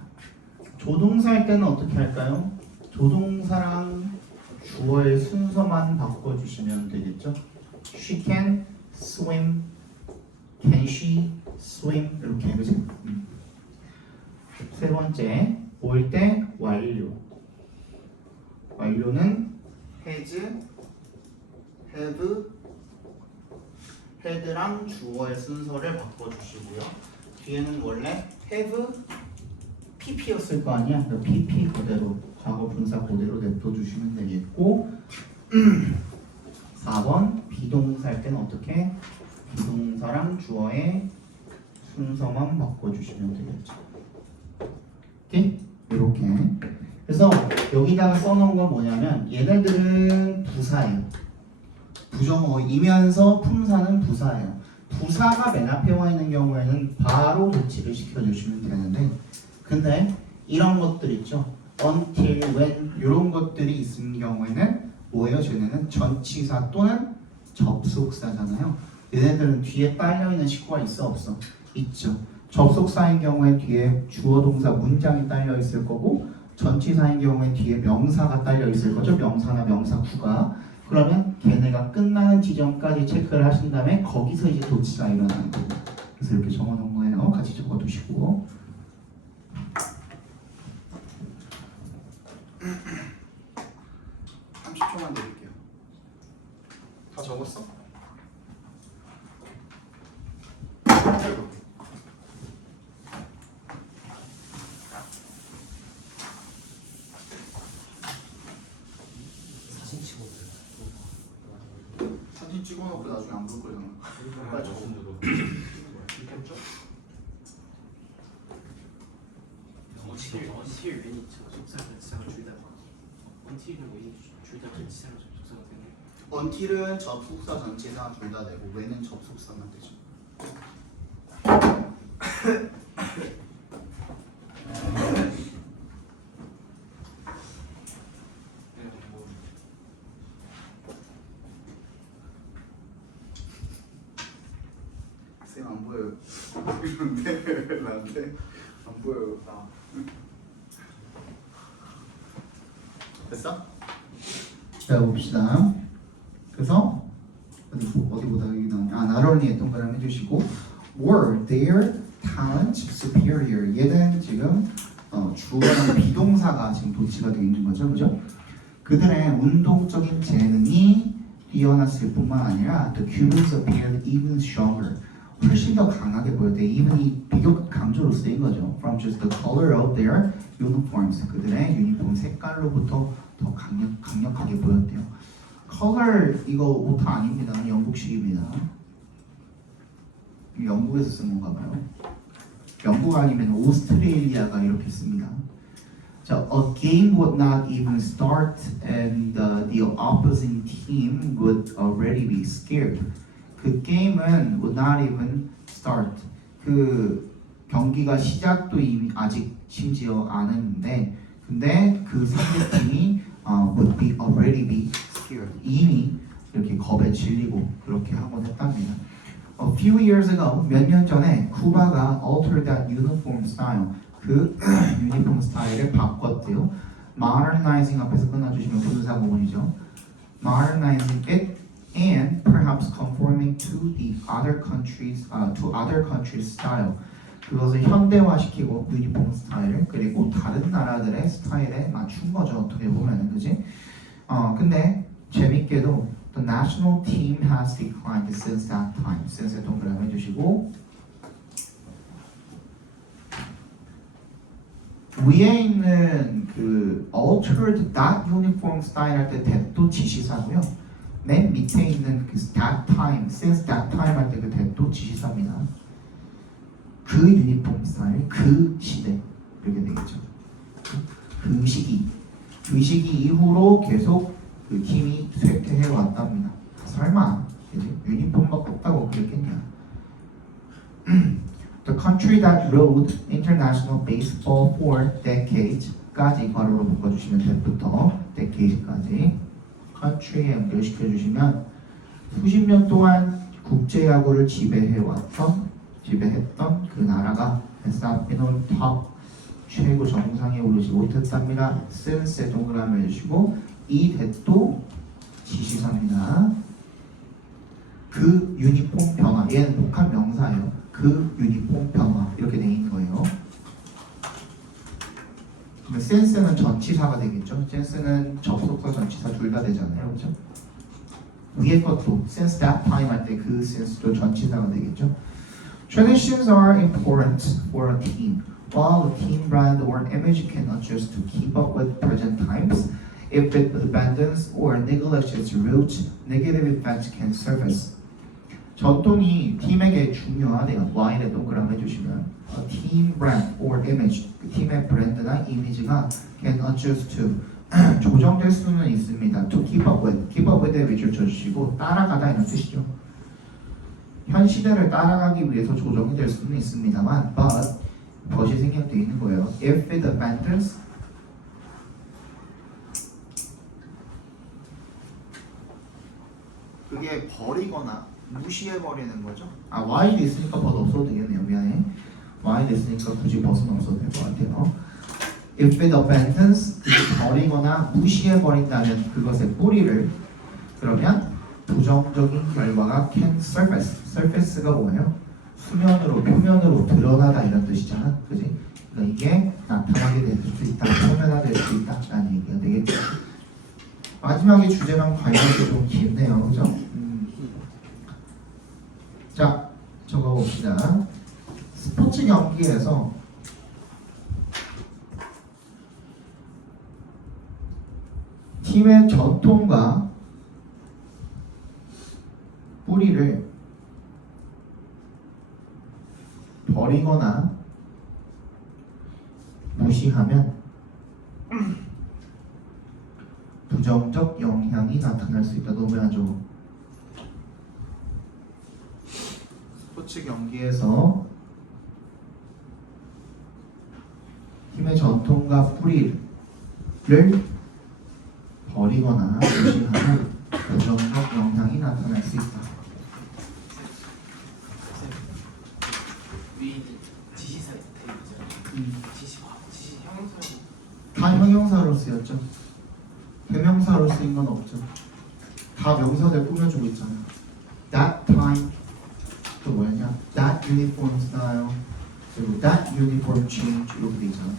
조동사일 때는 어떻게 할까요? 조동사랑 주어의 순서만 바꿔주시면 되겠죠? She can swim, can she swim 이렇게 그죠? 세 번째 올 때 완료. 완료는 has, have, had랑 주어의 순서를 바꿔주시고요. 뒤에는 원래 have, pp였을 거 아니야? 그러니까 pp 그대로 과거 분사 그대로 냅둬주시면 되겠고 4번 비동사 할 때는 어떻게? 비동사랑 주어의 순서만 바꿔주시면 되겠죠. 오케이? 이렇게. 그래서 여기다가 써놓은 건 뭐냐면 얘네들은 부사예요. 부정어이면서 품사는 부사예요. 부사가 맨 앞에 와 있는 경우에는 바로 도치를 시켜주시면 되는데 근데 이런 것들 있죠. until, when 이런 것들이 있는 경우에는 뭐예요? 쟤네는 전치사 또는 접속사잖아요. 얘네들은 뒤에 딸려있는 식구가 있어 없어? 있죠. 접속사인 경우에 뒤에 주어 동사 문장이 딸려 있을 거고 전치사인 경우에 뒤에 명사가 딸려 있을 거죠. 명사나 명사구가. 그러면 걔네가 끝나는 지점까지 체크를 하신 다음에 거기서 이제 도치가 일어나는 거예요. 그래서 이렇게 적어놓은 거예요. 같이 적어두시고 30초만 드릴게요. 다 적었어? 사진 찍어 사진 찍어놓고 나중에 안 볼 거잖아. 빨리 적어도 원티를 웬이 접속사를 지상을 줄다 원티를 웬이 줄다 전치사를 접속사가 되네. until은 접속사 전치사 둘 다 되고 when은 접속사만 되죠. 쌤 안 보여요. 이런데 나한테 안 보여요. 나. 됐어? 자 봅시다. 그래서 어디보다 여기 나오냐? not only 했던 거랑 해주시고 were their talent superior. 얘는 지금 주어랑 비동사가 지금 도치가 되어 있는 거죠, 그죠? 그들의 운동적인 재능이 뛰어났을 뿐만 아니라 the Cubans appeared even stronger. 훨씬 더 강하게 보였대. even이 비교 강조로 쓰인 거죠. From just the color of their uniforms. 그들의 유니폼 색깔로부터 더 강력하게 보였대요. color 이거 오타 아닙니다. 영국식입니다. 영국에서 쓴 건가 봐요. 영국 아니면 오스트레일리아가 이렇게 씁니다. 자, a game would not even start and the opposing team would already be scared. 그 게임은 would not even start. 그 경기가 시작도 이미 아직 심지어 안 했는데, 근데 그 상대팀이 would be already be scared. 이미 이렇게 겁에 질리고 그렇게 하곤 했답니다. A few years ago, 몇 년 전에 쿠바가 altered that uniform style. 그 유니폼 스타일을 바꿨대요. Modernizing 앞에서 끊어주시면 분사 부분이죠. Modernizing it and perhaps conforming to the other countries, to other countries' style. 그것을 현대화시키고 유니폼 스타일을 그리고 다른 나라들의 스타일에 맞춘 거죠. 어떻게 보면은 그지? 근데 재밌게도 the national team has declined since that time. since에 동그라미 해주시고 위에 있는 그 altered that uniform style 할 때 that도 지시사고요. 맨 밑에 있는 그 that time, since that time 할 때 그 that도 지시사입니다. 그 유니폼 스타일, 그 시대 이렇게 되겠죠. 그 시기 이후로 계속 그 팀이 쇠퇴해 왔답니다. 설마 그지? 유니폼 바꿨다고 그랬겠냐? The country that rode international baseball for decades까지 괄호로 묶어주시면 돼부터 decade까지 country에 연결시켜주시면 수십 년 동안 국제야구를 지배했던 그 나라가 has not been on top 최고 정상에 오르지 못했답니다. since에 동그라미 해주시고 이 that도 지시사입니다. 그 유니폼 변화, 얘는 복합 명사예요. 그 유니폼 변화 이렇게 돼 있는 거예요. 근데 sense는 전치사가 되겠죠. sense는 접속사 전치사 둘 다 되잖아요, 그렇죠? 위에 것도 since that time 할 때 그 since도 전치사가 되겠죠. Traditions are important for a team. While a team brand or image can adjust to keep up with present times, if it abandons or neglects its roots, negative effects can surface. 전통이 팀에게 중요하대요. Y에 동그라미 해주시면 a team brand or image, 그 팀의 브랜드나 이미지가 can adjust to 조정될 수는 있습니다. To keep up with에 위주를 쳐주시고 따라가다 이런 뜻이죠. 현 시대를 따라가기 위해서 조정이 될 수는 있습니다만 but이 생략되어 있는 거예요. If it abandons 그게 버리거나 무시해버리는 거죠. Y도 있으니까 but 없어도 되겠네요. 미안해. Y도 있으니까 굳이 but은 없어도 될 것 같아요. If it abandons, 버리거나 무시해버린다면 그것의 뿌리를 그러면 부정적인 결과가 can surface. surface가 뭐예요? 수면으로, 표면으로 드러나다 이런 뜻이잖아. 그지? 그러니까 이게 나타나게 될 수 있다, 표면화될 수 있다 라는 얘기가 되겠죠. 마지막에 주제랑 관련이 좀 깊네요. 그죠? 자, 적어봅시다. 스포츠 경기에서 팀의 전통과 뿌리를 버리거나 무시하면 부정적 영향이 나타날 수 있다. 너무하죠. 스포츠 경기에서 팀의 전통과 뿌리를 버리거나 무시하면 부정적 영향이 나타날 수 있다. 위 지시사 되어 있잖아요. 지시 형용사로 다 형용사로 쓰였죠. 대명사로 쓰인 건 없죠. 다 명사들 꾸며주고 있잖아요. That time 또 뭐였냐? That uniform style 그리고 that uniform change 이렇게 돼 있잖아.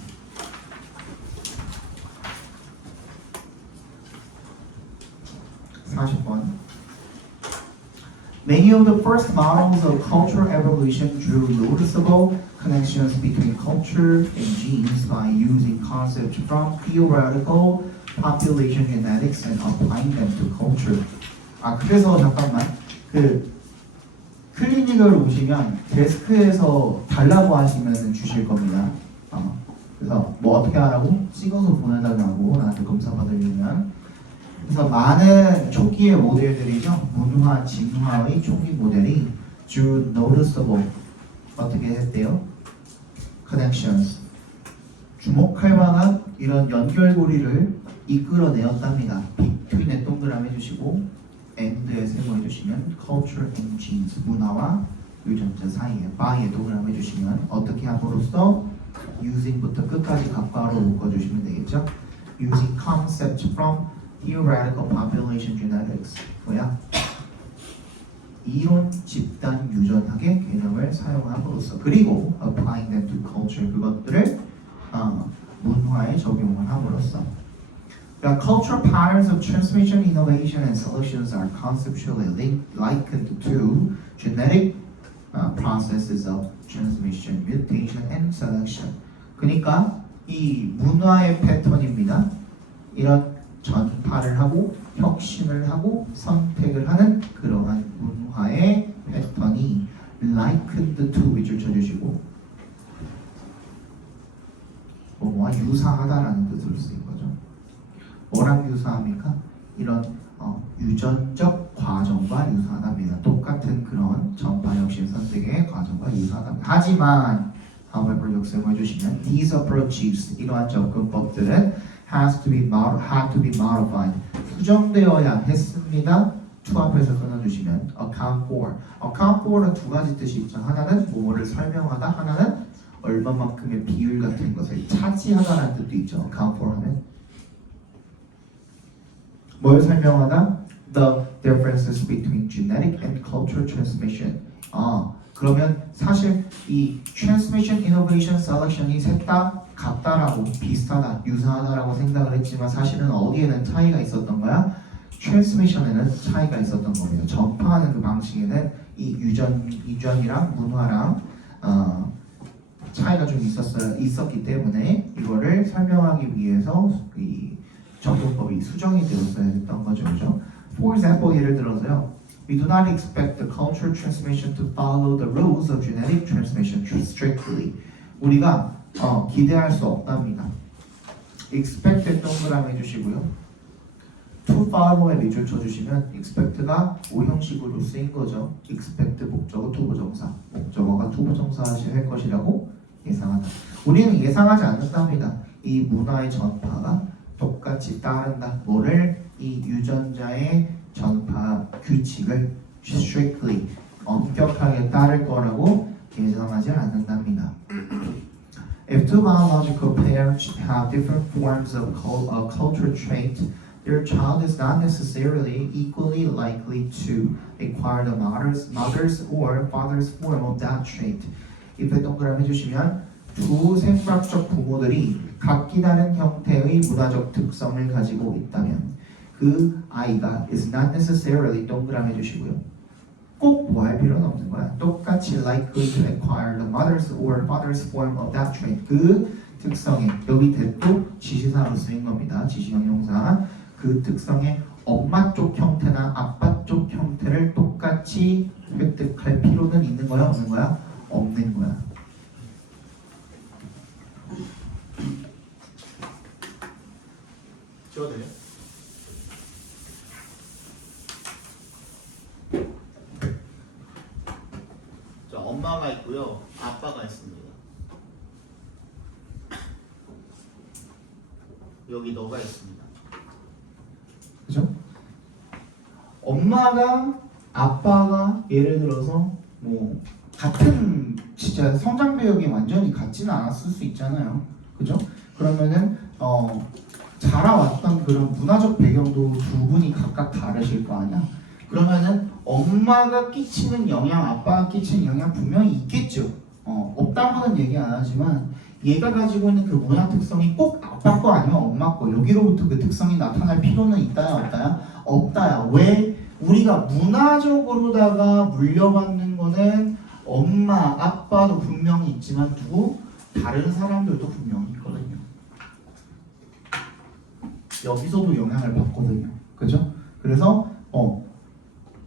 Many of the first models of cultural evolution drew noticeable connections between culture and genes by using concepts from theoretical population genetics and applying them to culture. 그래서 잠깐만 클리닉을 오시면 데스크에서 달라고 하시면 주실 겁니다. 그래서 뭐 어떻게 하라고? 찍어서 보내달라고 나한테 검사 받으려면. 그래서 많은 초기의 모델들이죠. 문화, 진화의 초기 모델이 drew noticeable 어떻게 했대요? connections 주목할 만한 이런 연결고리를 이끌어내었답니다. between에 동그라미 해주시고 and에 세모해주시면 culture and genes 문화와 유전자 사이에 by에 동그라미 해주시면 어떻게 함으로써 using부터 끝까지 각과로 묶어주시면 되겠죠. using concepts from theoretical population genetics 뭐야? 이론 집단 유전학의 개념을 사용함으로써 그리고 applying them to culture 그것들을 문화에 적용을 함으로써 The cultural patterns of transmission, innovation, and selections are conceptually likened to genetic processes of transmission, mutation, and selection. 그러니까 이 문화의 패턴입니다. 이런 전파를 하고 혁신을 하고 선택을 하는 그러한 문화의 패턴이 likened to 위줄 쳐주시고 뭐와 유사하다라는 뜻으로 쓰인 거죠. 뭐랑 유사합니까? 이런 유전적 과정과 유사하답니다. 똑같은 그런 전파 혁신 선택의 과정과 유사하답니다. 하지만 however 역세모 해주시면 these approaches 이러한 접근법들은 had to be modified 수정되어야 했습니다. to 앞에서 끊어주시면 account for는 두 가지 뜻이 있죠. 하나는 뭐를 설명하다, 하나는 얼마만큼의 비율 같은 것을 차지하다라는 뜻도 있죠. account for 하면 뭘 설명하다? The differences between genetic and cultural transmission. 그러면 사실 이 transmission, innovation, selection이 셋 다 같다라고 비슷하다, 유사하다라고 생각을 했지만 사실은 어디에는 차이가 있었던 거야? 트랜스미션에는 차이가 있었던 거예요. 전파하는 그 방식에는 이 유전이랑 문화랑 차이가 좀 있었기 때문에 이거를 설명하기 위해서 이 정보법이 수정이 되었어야 했던 거죠, 그죠? For example, 예를 들어서요. We do not expect the cultural transmission to follow the rules of genetic transmission strictly. 우리가 기대할 수 없답니다. expected 동그라미 해주시고요. to follow에 밑줄 쳐주시면 expect가 오형식으로 쓰인 거죠. expect 목적어 투부정사, 목적어가 투부정사 할 것이라고 예상한다. 우리는 예상하지 않는답니다. 이 문화의 전파가 똑같이 따른다. 뭐를? 이 유전자의 전파 규칙을 strictly 엄격하게 따를 거라고 예상하지 않는답니다. If two biological pairs have different forms of cultural trait, their child is not necessarily equally likely to acquire the mother's or father's form of that trait. if 동그라미 해주시면 두 생물학적 부모들이 각기 다른 형태의 문화적 특성을 가지고 있다면 그 아이가 is not necessarily 동그라미 해주시고요. 꼭 뭐 할 필요는 없는 거야. 똑같이 likely to acquire the mother's or father's form of that trait. 그 특성에 여기 대도 지시사로 쓰인 겁니다. 지시형 형사. 그 특성의 엄마 쪽 형태나 아빠 쪽 형태를 똑같이 획득할 필요는 있는 거야? 없는 거야? 없는 거야. 지워도 돼요? 자, 엄마가 있고요, 아빠가 있습니다. 여기 너가 있습니다. 그죠? 엄마가 아빠가 예를 들어서 뭐 같은 진짜 성장 배역이 완전히 같지는 않았을 수 있잖아요. 그죠? 그러면은 자라왔던 그런 문화적 배경도 두 분이 각각 다르실 거 아니야? 그러면은 엄마가 끼치는 영향, 아빠가 끼치는 영향 분명히 있겠죠. 없다고는 얘기 안 하지만 얘가 가지고 있는 그 문화 특성이 꼭 아빠 거 아니면 엄마 거 여기로부터 그 특성이 나타날 필요는 있다야 없다야? 없다야. 왜? 우리가 문화적으로다가 물려받는 거는 엄마, 아빠도 분명히 있지만 누구? 다른 사람들도 분명히 있거든요. 여기서도 영향을 받거든요. 그죠? 그래서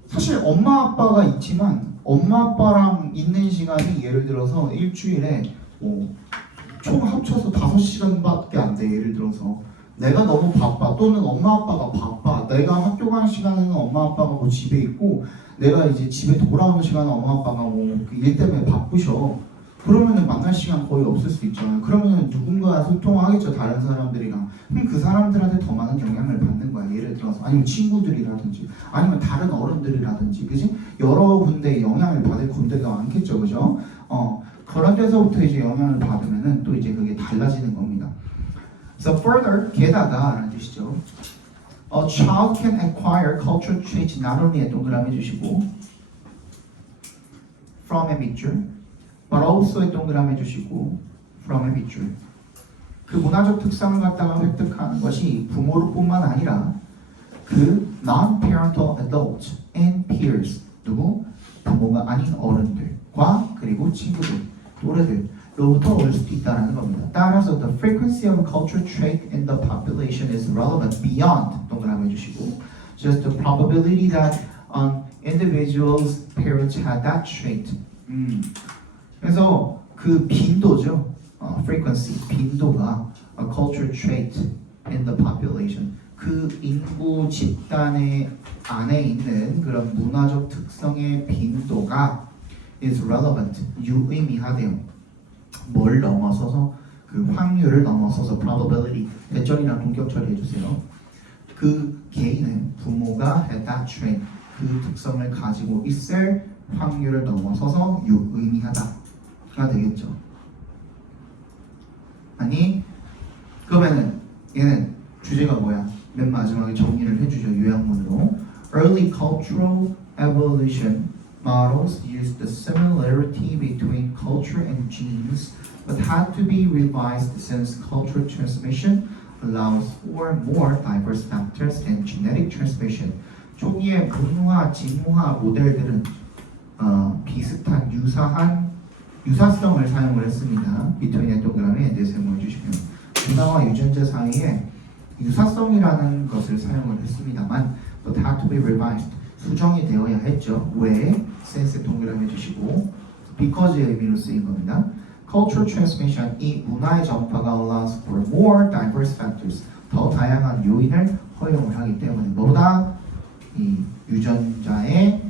사실 엄마 아빠가 있지만 엄마 아빠랑 있는 시간이 예를 들어서 일주일에 총 합쳐서 5시간밖에 안 돼. 예를 들어서 내가 너무 바빠 또는 엄마 아빠가 바빠. 내가 학교 가는 시간에는 엄마 아빠가 뭐 집에 있고 내가 이제 집에 돌아오는 시간에 엄마 아빠가 뭐 일 때문에 바쁘셔. 그러면은 만날 시간 거의 없을 수 있잖아요. 그러면은 누군가 소통하겠죠, 다른 사람들이랑. 그럼 그 사람들한테 더 많은 영향을 받는 거야. 예를 들어서 아니면 친구들이라든지 아니면 다른 어른들이라든지, 그지? 여러 군데 영향을 받을 군데가 많겠죠, 그죠? 그런 데서부터 이제 영향을 받으면은 또 이제 그게 달라지는 겁니다. So further, 게다가 라는 뜻이죠. A child can acquire cultural traits not only 동그라미 해주시고 from a 밑줄, but also 동그라미 해주시고 from a 밑줄. 그 문화적 특성을 갖다가 획득하는 것이 부모뿐만 아니라 그 non-parental adults and peers, 누구? 부모가 아닌 어른들과 그리고 친구들, 또래들로부터 올 수도 있다는 겁니다. 따라서 the frequency of a cultural trait in the population is relevant beyond 동그라미 해주시고 just the probability that an individual's parents had that trait. 그래서 그 빈도죠. frequency, 빈도가 a cultural trait in the population. 그 인구 집단의 안에 있는 그런 문화적 특성의 빈도가 is relevant, 유의미하대요. 뭘 넘어서서? 그 확률을 넘어서서 probability, 대절이랑 동격 처리해주세요. 그 개인은 부모가 had that trait, 그 특성을 가지고 있을 확률을 넘어서서 유의미하다가 되겠죠. 아니 그러면은 얘는 주제가 뭐야? 맨 마지막에 정리를 해주죠. 요약문으로 Early cultural evolution models used the similarity between culture and genes but had to be revised since cultural transmission allows for more diverse factors and genetic transmission. 초기의 분화, 진화 모델들은 비슷한 유사성을 사용을 했습니다. between의 동그라미 and 사용을 해주시면 분화와 유전자 사이에 유사성이라는 것을 사용을 했습니다만 but had to be revised. 수정이 되어야 했죠. 왜? sense 동그라미 해주시고 because의 의미로 쓰인 겁니다. Cultural transmission, 이 문화의 전파가 allows for more diverse factors, 더 다양한 요인을 허용을 하기 때문에 뭐보다 이 유전자의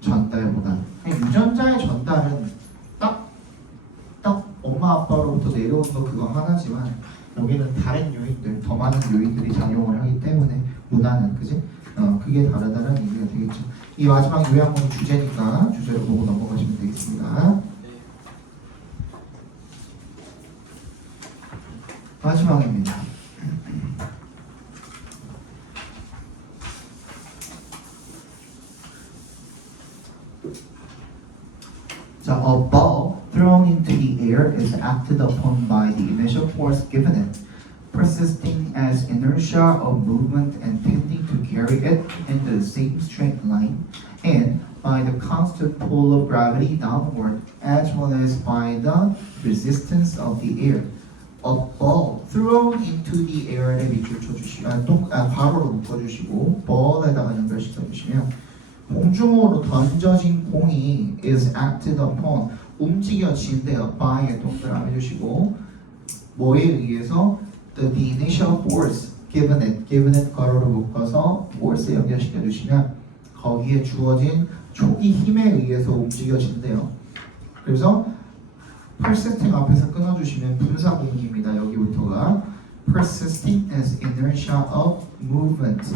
전달보다 유전자의 전달은 딱 엄마 아빠로부터 내려온 거 그거 하나지만 여기는 다른 요인들, 더 많은 요인들이 작용을 하기 때문에 문화는 그지? 그게 다르다는 얘기가 되겠죠. 이 마지막 요약문 주제니까 주제로 보고 넘어가시면 되겠습니다. 마지막입니다. 자, a ball thrown into the air is acted upon by the initial force given it, persisting as inertia of movement and tending to carry it in the same straight line, and by the constant pull of gravity downward, as well as by the resistance of the air. A ball thrown into the air에 밑줄 쳐주시면 괄호로 묶어주시고 ball에다가 연결시켜주시면 공중으로 던져진 공이 is acted upon 움직여진대요. by에 동그라미 해주시고 뭐에 의해서 the initial force given it 괄호로 묶어서 force에 연결시켜주시면 거기에 주어진 초기 힘에 의해서 움직여진대요. 그래서 persisting 앞에서 끊어주시면 분사 공기입니다. 여기부터가 persisting as inertia of movement.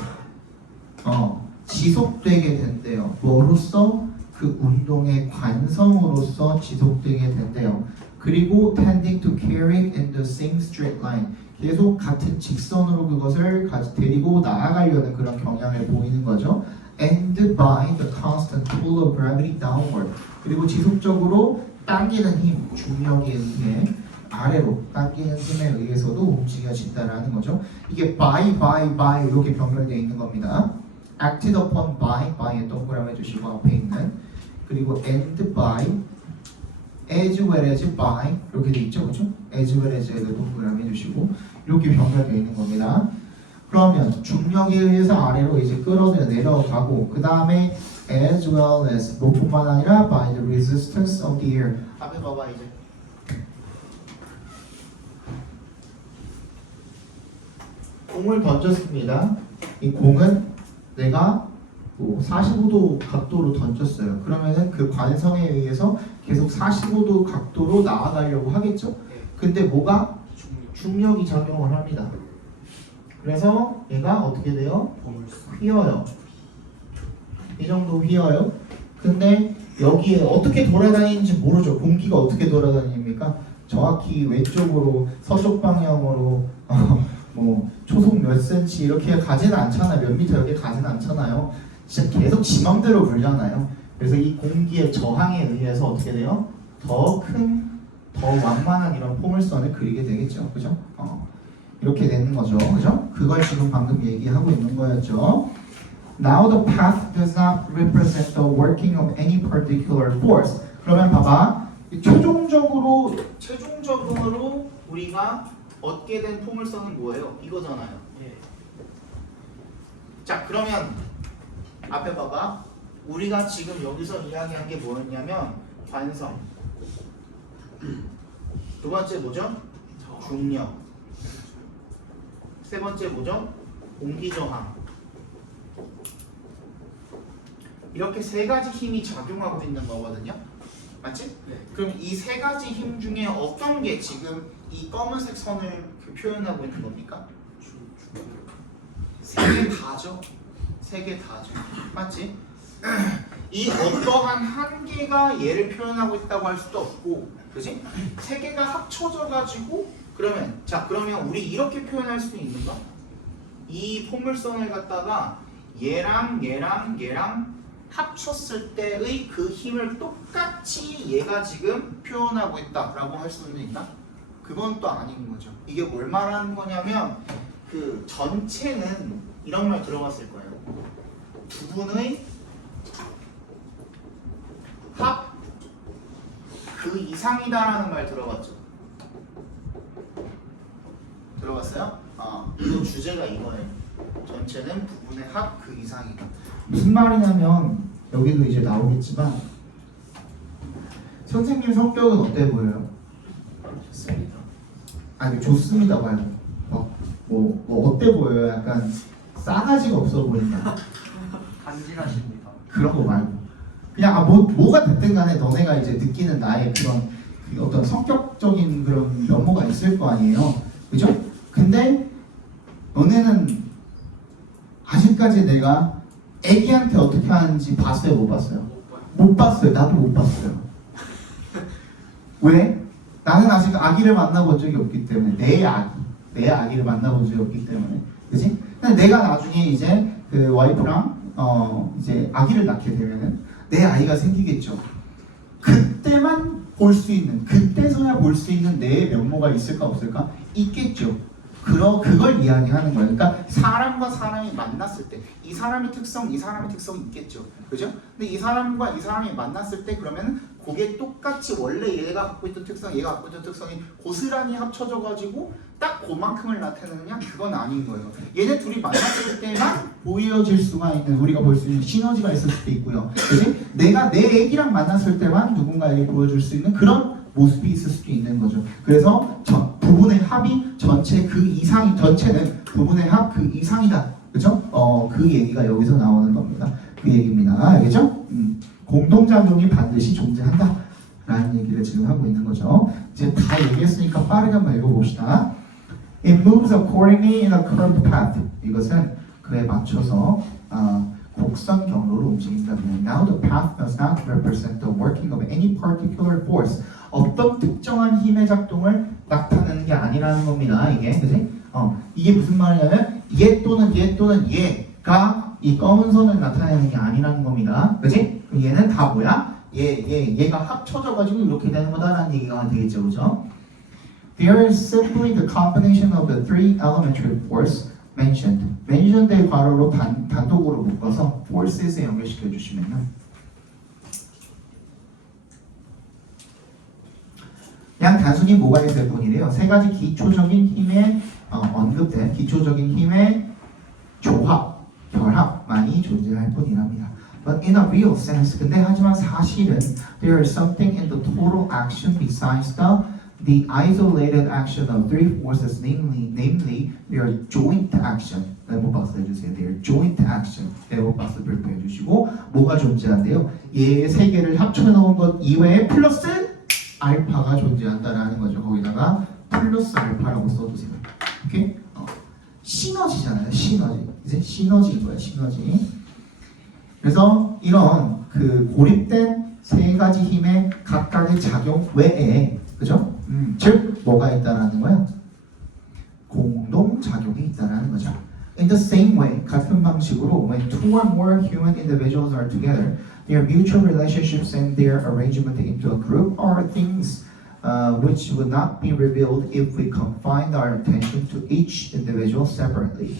지속되게 된대요. 뭐로써? 그 운동의 관성으로서 지속되게 된대요. 그리고 tending to carry it in the same straight line. 계속 같은 직선으로 그것을 데리고 나아가려는 그런 경향을 보이는 거죠. And by the constant pull of gravity downward. 그리고 지속적으로 당기는 힘, 중력에 의해 아래로 당기는 힘에 의해서도 움직여진다라는 거죠. 이게 by 이렇게 병렬되어 있는 겁니다. acted upon by에 동그라미 해주시고 앞에 있는 그리고 and by, as well as by 이렇게 돼 있죠, 그렇죠? as well as에도 동그라미 해주시고 이렇게 병렬되어 있는 겁니다. 그러면 중력에 의해서 아래로 이제 끌어내 내려가고 그 다음에 as well as 뭐뿐만 아니라 by the resistance of the air. 앞에 봐봐 이제. 공을 던졌습니다. 이 공은 내가 45도 각도로 던졌어요. 그러면은 그 관성에 의해서 계속 45도 각도로 나아가려고 하겠죠? 근데 뭐가? 중력이 작용을 합니다. 그래서 얘가 어떻게 돼요? 휘어요. 이 정도 휘어요. 근데 여기에 어떻게 돌아다니는지 모르죠. 공기가 어떻게 돌아다닙니까? 정확히 왼쪽으로 서쪽 방향으로 뭐 초속 몇 센치 이렇게 가지는 않잖아요. 몇 미터 이렇게 가지는 않잖아요. 진짜 계속 지 맘대로 불잖아요. 그래서 이 공기의 저항에 의해서 어떻게 돼요? 더 완만한 이런 포물선을 그리게 되겠죠. 그죠? 이렇게 되는 거죠. 그죠? 그걸 지금 방금 얘기하고 있는 거였죠. Now the path does not represent the working of any particular force. 그러면 봐봐. 최종적으로 우리가 얻게 된 포물선은 뭐예요? 이거잖아요. 자, 그러면 앞에 봐봐. 우리가 지금 여기서 이야기한 게 뭐였냐면 관성. 두 번째 뭐죠? 중력. 세 번째 뭐죠? 공기저항. 이렇게 세 가지 힘이 작용하고 있는 거거든요. 맞지? 네. 그럼 이 세 가지 힘 중에 어떤 게 지금 이 검은색 선을 표현하고 있는 겁니까? 세 개 다죠. 세 개 다죠. 맞지? 이 어떠한 한 개가 얘를 표현하고 있다고 할 수도 없고, 그지? 세 개가 합쳐져 가지고 그러면 우리 이렇게 표현할 수 있는가? 이 포물선을 갖다가 얘랑 합쳤을 때의 그 힘을 똑같이 얘가 지금 표현하고 있다라고 할 수는 있나? 그건 또 아닌 거죠. 이게 뭘 말하는 거냐면 그 전체는 이런 말 들어봤을 거예요. 부분의 합 그 이상이다라는 말 들어봤죠? 들어봤어요? 이 주제가 이거예요. 전체는 부분의 합 그 이상이다. 무슨 말이냐면 여기도 이제 나오겠지만 선생님 성격은 어때 보여요? 좋습니다. 아니 좋습니다 말고 뭐 어때 보여요? 약간 싸가지가 없어 보인다. 간지나십니다. 그런 거 말고 그냥 뭐가 됐든 간에 너네가 이제 느끼는 나의 그런 그 어떤 성격적인 그런 면모가 있을 거 아니에요, 그죠? 근데 너네는 아직까지 내가 애기한테 어떻게 하는지 봤어요, 못 봤어요? 못 봤어요. 나도 못 봤어요. 왜? 나는 아직 아기를 만나본 적이 없기 때문에 내 아기를 만나본 적이 없기 때문에, 그지? 근데 내가 나중에 이제 그 와이프랑 이제 아기를 낳게 되면은 내 아이가 생기겠죠. 그때만 볼 수 있는, 그때서야 볼 수 있는 내 면모가 있을까 없을까? 있겠죠. 그걸 이야기하는 거예요. 그러니까 사람과 사람이 만났을 때 이 사람의 특성, 이 사람의 특성이 있겠죠. 그죠? 근데 이 사람과 이 사람이 만났을 때 그러면 그게 똑같이 원래 얘가 갖고 있던 특성, 얘가 갖고 있던 특성이 고스란히 합쳐져 가지고 딱 그만큼을 나타내느냐? 그건 아닌 거예요. 얘네 둘이 만났을 때만 보여질 수가 있는, 우리가 볼 수 있는 시너지가 있을 수도 있고요. 그지? 내가 내 애기랑 만났을 때만 누군가에게 보여줄 수 있는 그런 모습이 있을 수도 있는 거죠. 그래서 부분의 합이 전체 그 이상이, 전체는 부분의 합 그 이상이다. 그죠? 그 얘기가 여기서 나오는 겁니다. 그 얘기입니다. 알겠죠? 공동작용이 반드시 존재한다. 라는 얘기를 지금 하고 있는 거죠. 이제 다 얘기했으니까 빠르게 한번 읽어봅시다. It moves accordingly in a curved path. 이것은 그에 맞춰서 곡선 경로로 움직인다면 Now the path does not represent the working of any particular force. 어떤 특정한 힘의 작동을 나타내는 게 아니라는 겁니다. 이게 그지? 이게 무슨 말이냐면 얘 또는 얘가 이 검은 선을 나타내는 게 아니라는 겁니다. 그지? 그럼 얘는 다 뭐야? 얘가 합쳐져가지고 이렇게 되는 거다라는 얘기가 되겠죠, 그죠? There is simply the combination of the three elementary force mentioned. mentioned의 괄호로 단독으로 묶어서 forces에 연결시켜 주시면요. 그냥 단순히 뭐가 있을 뿐이래요. 세 가지 기초적인 힘의 언급된 기초적인 힘의 조합, 결합만이 존재할 뿐이랍니다. But in a real sense, 근데 하지만 사실은 there is something in the total action besides the isolated action of three forces, namely their joint action. 네모 박스 해주세요. Their joint action. 네모 박스 발표해 주시고 뭐가 존재한대요? 얘 세 개를 합쳐놓은 것 이외에 플러스 알파가 존재한다라는 거죠. 거기다가 플러스 알파라고 써주세요. 오케이? 시너지잖아요. 시너지. 이제 시너지인 거예요. 시너지. 그래서 이런 그 고립된 세 가지 힘의 각각의 작용 외에, 그죠? 즉 뭐가 있다라는 거야? 공동 작용이 있다라는 거죠. In the same way, 같은 방식으로, when two or more human individuals are together, their mutual relationships and their arrangement into a group are things which would not be revealed if we confined our attention to each individual separately.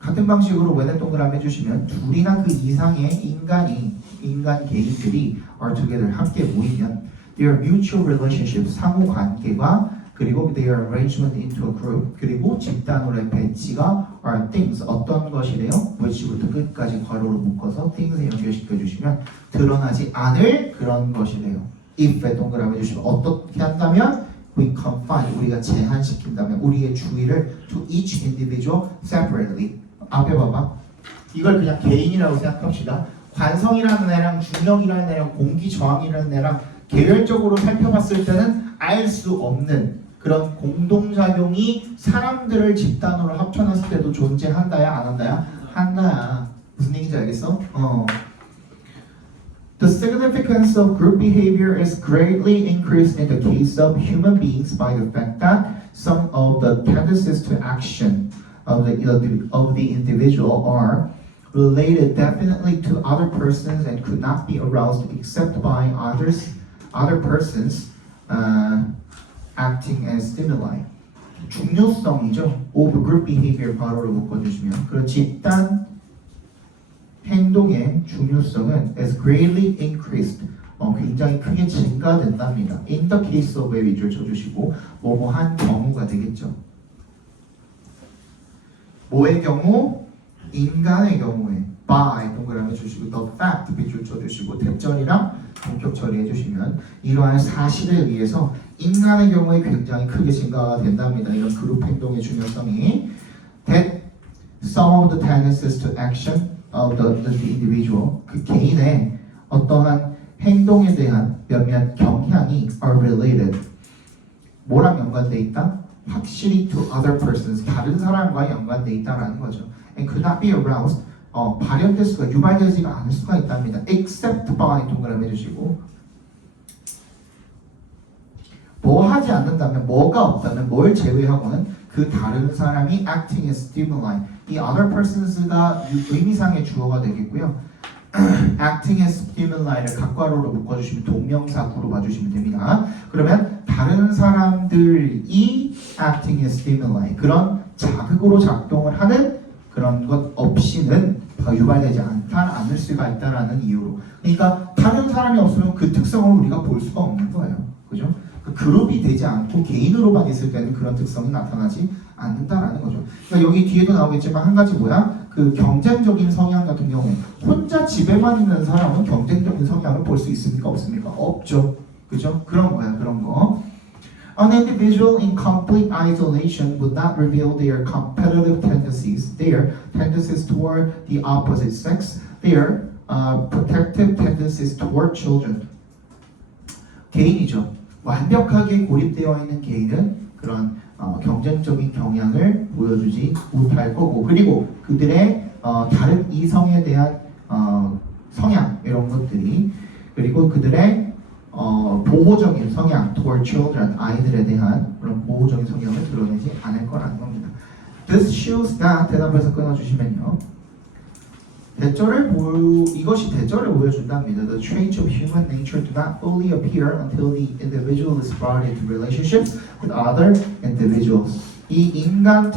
같은 방식으로 when을 동그라미 해주시면 둘이나 그 이상의 인간 개인들이 are together 함께 모이면 their mutual relationships 상호 관계가 그리고 their arrangement into a group 그리고 집단으로의 배치가 are things 어떤 것이래요? which부터 끝까지 괄호로 묶어서 things에 연결시켜 주시면 드러나지 않을 그런 것이래요. if에 동그라미 해주시면 어떻게 한다면 we confine 우리가 제한시킨다면 우리의 주의를 to each individual separately. 앞에 봐봐. 이걸 그냥 개인이라고 생각합시다. 관성이라는 애랑 중력이라는 애랑 공기 저항이라는 애랑 개별적으로 살펴봤을 때는 알 수 없는 그런 공동작용이 사람들을 집단으로 합쳐놨을 때도 존재한다야 안 한다야? 한다야. 무슨 얘기인지 알겠어? The significance of group behavior is greatly increased in the case of human beings by the fact that some of the tendencies to action of the individual are related definitely to other persons and could not be aroused except by other persons acting as stimuli. 중요성이죠. of group behavior 바로를 묶어주시면 그런 집단 행동의 중요성은 as greatly increased 굉장히 크게 증가된답니다. in the case of에 위주를 쳐주시고 뭐뭐한 경우가 되겠죠. 뭐의 경우? 인간의 경우에 by 동그라미 주시고 the fact 밑줄 쳐주시고 대절이랑 본격 처리해 주시면 이러한 사실에 의해서 인간의 경우에 굉장히 크게 증가가 된답니다. 이런 그룹 행동의 중요성이 that some of the tendencies to action of the individual 그 개인의 어떠한 행동에 대한 몇몇 경향이 are related 뭐랑 연관돼 있다? 확실히 to other persons 다른 사람과 연관돼 있다라는 거죠. and could not be aroused 발현될 수가 유발되지가 않을 수가 있답니다. except by 동그라미 해주시고 뭐 하지 않는다면 뭐가 없다면 뭘 제외하고는 그 다른 사람이 acting as stimuli 이 other persons가 의미상의 주어가 되겠고요. acting as stimuli,를 각괄호로 묶어주시면 동명사 구로 봐주시면 됩니다. 그러면 다른 사람들이 acting as stimuli 그런 자극으로 작동을 하는 그런 것 없이는 유발되지 않을 수가 있다라는 이유로 그러니까 다른 사람이 없으면 그 특성을 우리가 볼 수가 없는 거예요. 그죠? 그 그룹이 되지 않고 개인으로만 있을 때는 그런 특성이 나타나지 않는다라는 거죠. 그러니까 여기 뒤에도 나오겠지만 한 가지 뭐야? 그 경쟁적인 성향 같은 경우에 혼자 집에만 있는 사람은 경쟁적인 성향을 볼 수 있습니까? 없습니까? 없죠. 그죠? 그런 거야. 그런 거. An individual in complete isolation would not reveal their competitive tendencies, their tendencies toward the opposite sex, their protective tendencies toward children. 개인이죠. 완벽하게 고립되어 있는 개인은 그런 경쟁적인 경향을 보여주지 못할 거고 그리고 그들의 다른 이성에 대한 성향 이런 것들이 그리고 그들의 보호적인 성향 toward children 아이들에 대한 그런 보호적인 성향을 드러내지 않을 거라는 겁니다. This shows that 대답에서 끊어주시면요. 이것이 대절을 보여준답니다. The traits of human nature do not fully appear until the individual is brought into relationships with other individuals. 이 인간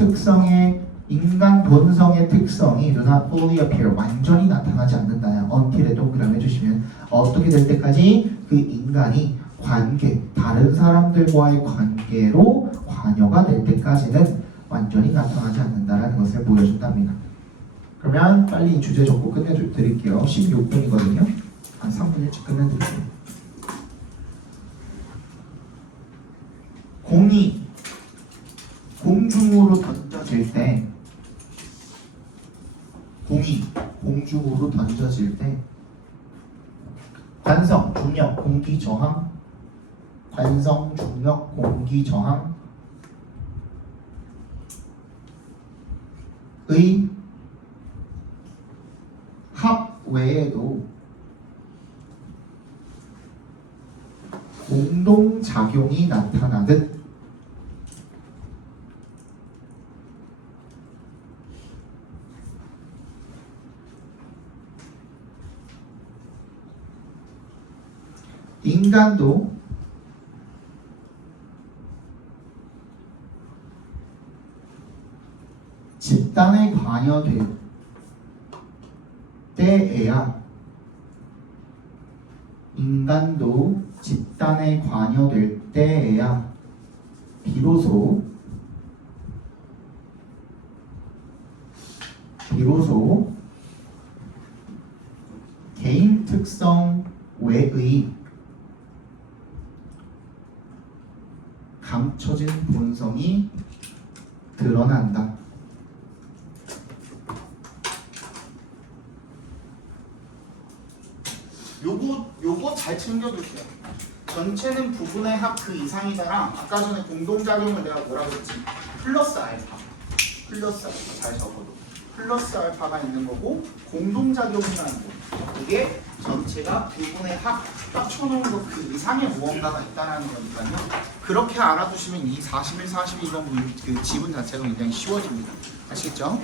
본성의 특성이 do not fully appear 완전히 나타나지 않는다요. until에 동그라미 해주시면 어떻게 될 때까지 그 인간이 다른 사람들과의 관계로 관여가 될 때까지는 완전히 나타나지 않는다라는 것을 보여준답니다. 그러면 빨리 주제 적고 끝내드릴게요. 16분이거든요. 한 3분 일찍 끝내드릴게요. 공이 공중으로 던져질 때 공중으로 던져질 때 관성, 중력, 공기 저항 관성, 중력, 공기 저항의 합 외에도 공동작용이 나타나듯 인간도 집단에 관여될 때에야 비로소 개인 특성 외의 감춰진 본성이 드러난다. 요거 잘 챙겨두세요. 전체는 부분의 합 그 이상이다랑 아까 전에 공동작용을 내가 뭐라고 했지? 플러스 알파 잘 적어도 플러스 알파가 있는 거고 공동작용이라는 거 이게 전체가 부분의 합쳐놓은 것 그 이상의 무언가가 있다는 거니까요. 그렇게 알아두시면 이 41, 42번 그 지문 자체가 굉장히 쉬워집니다. 아시겠죠?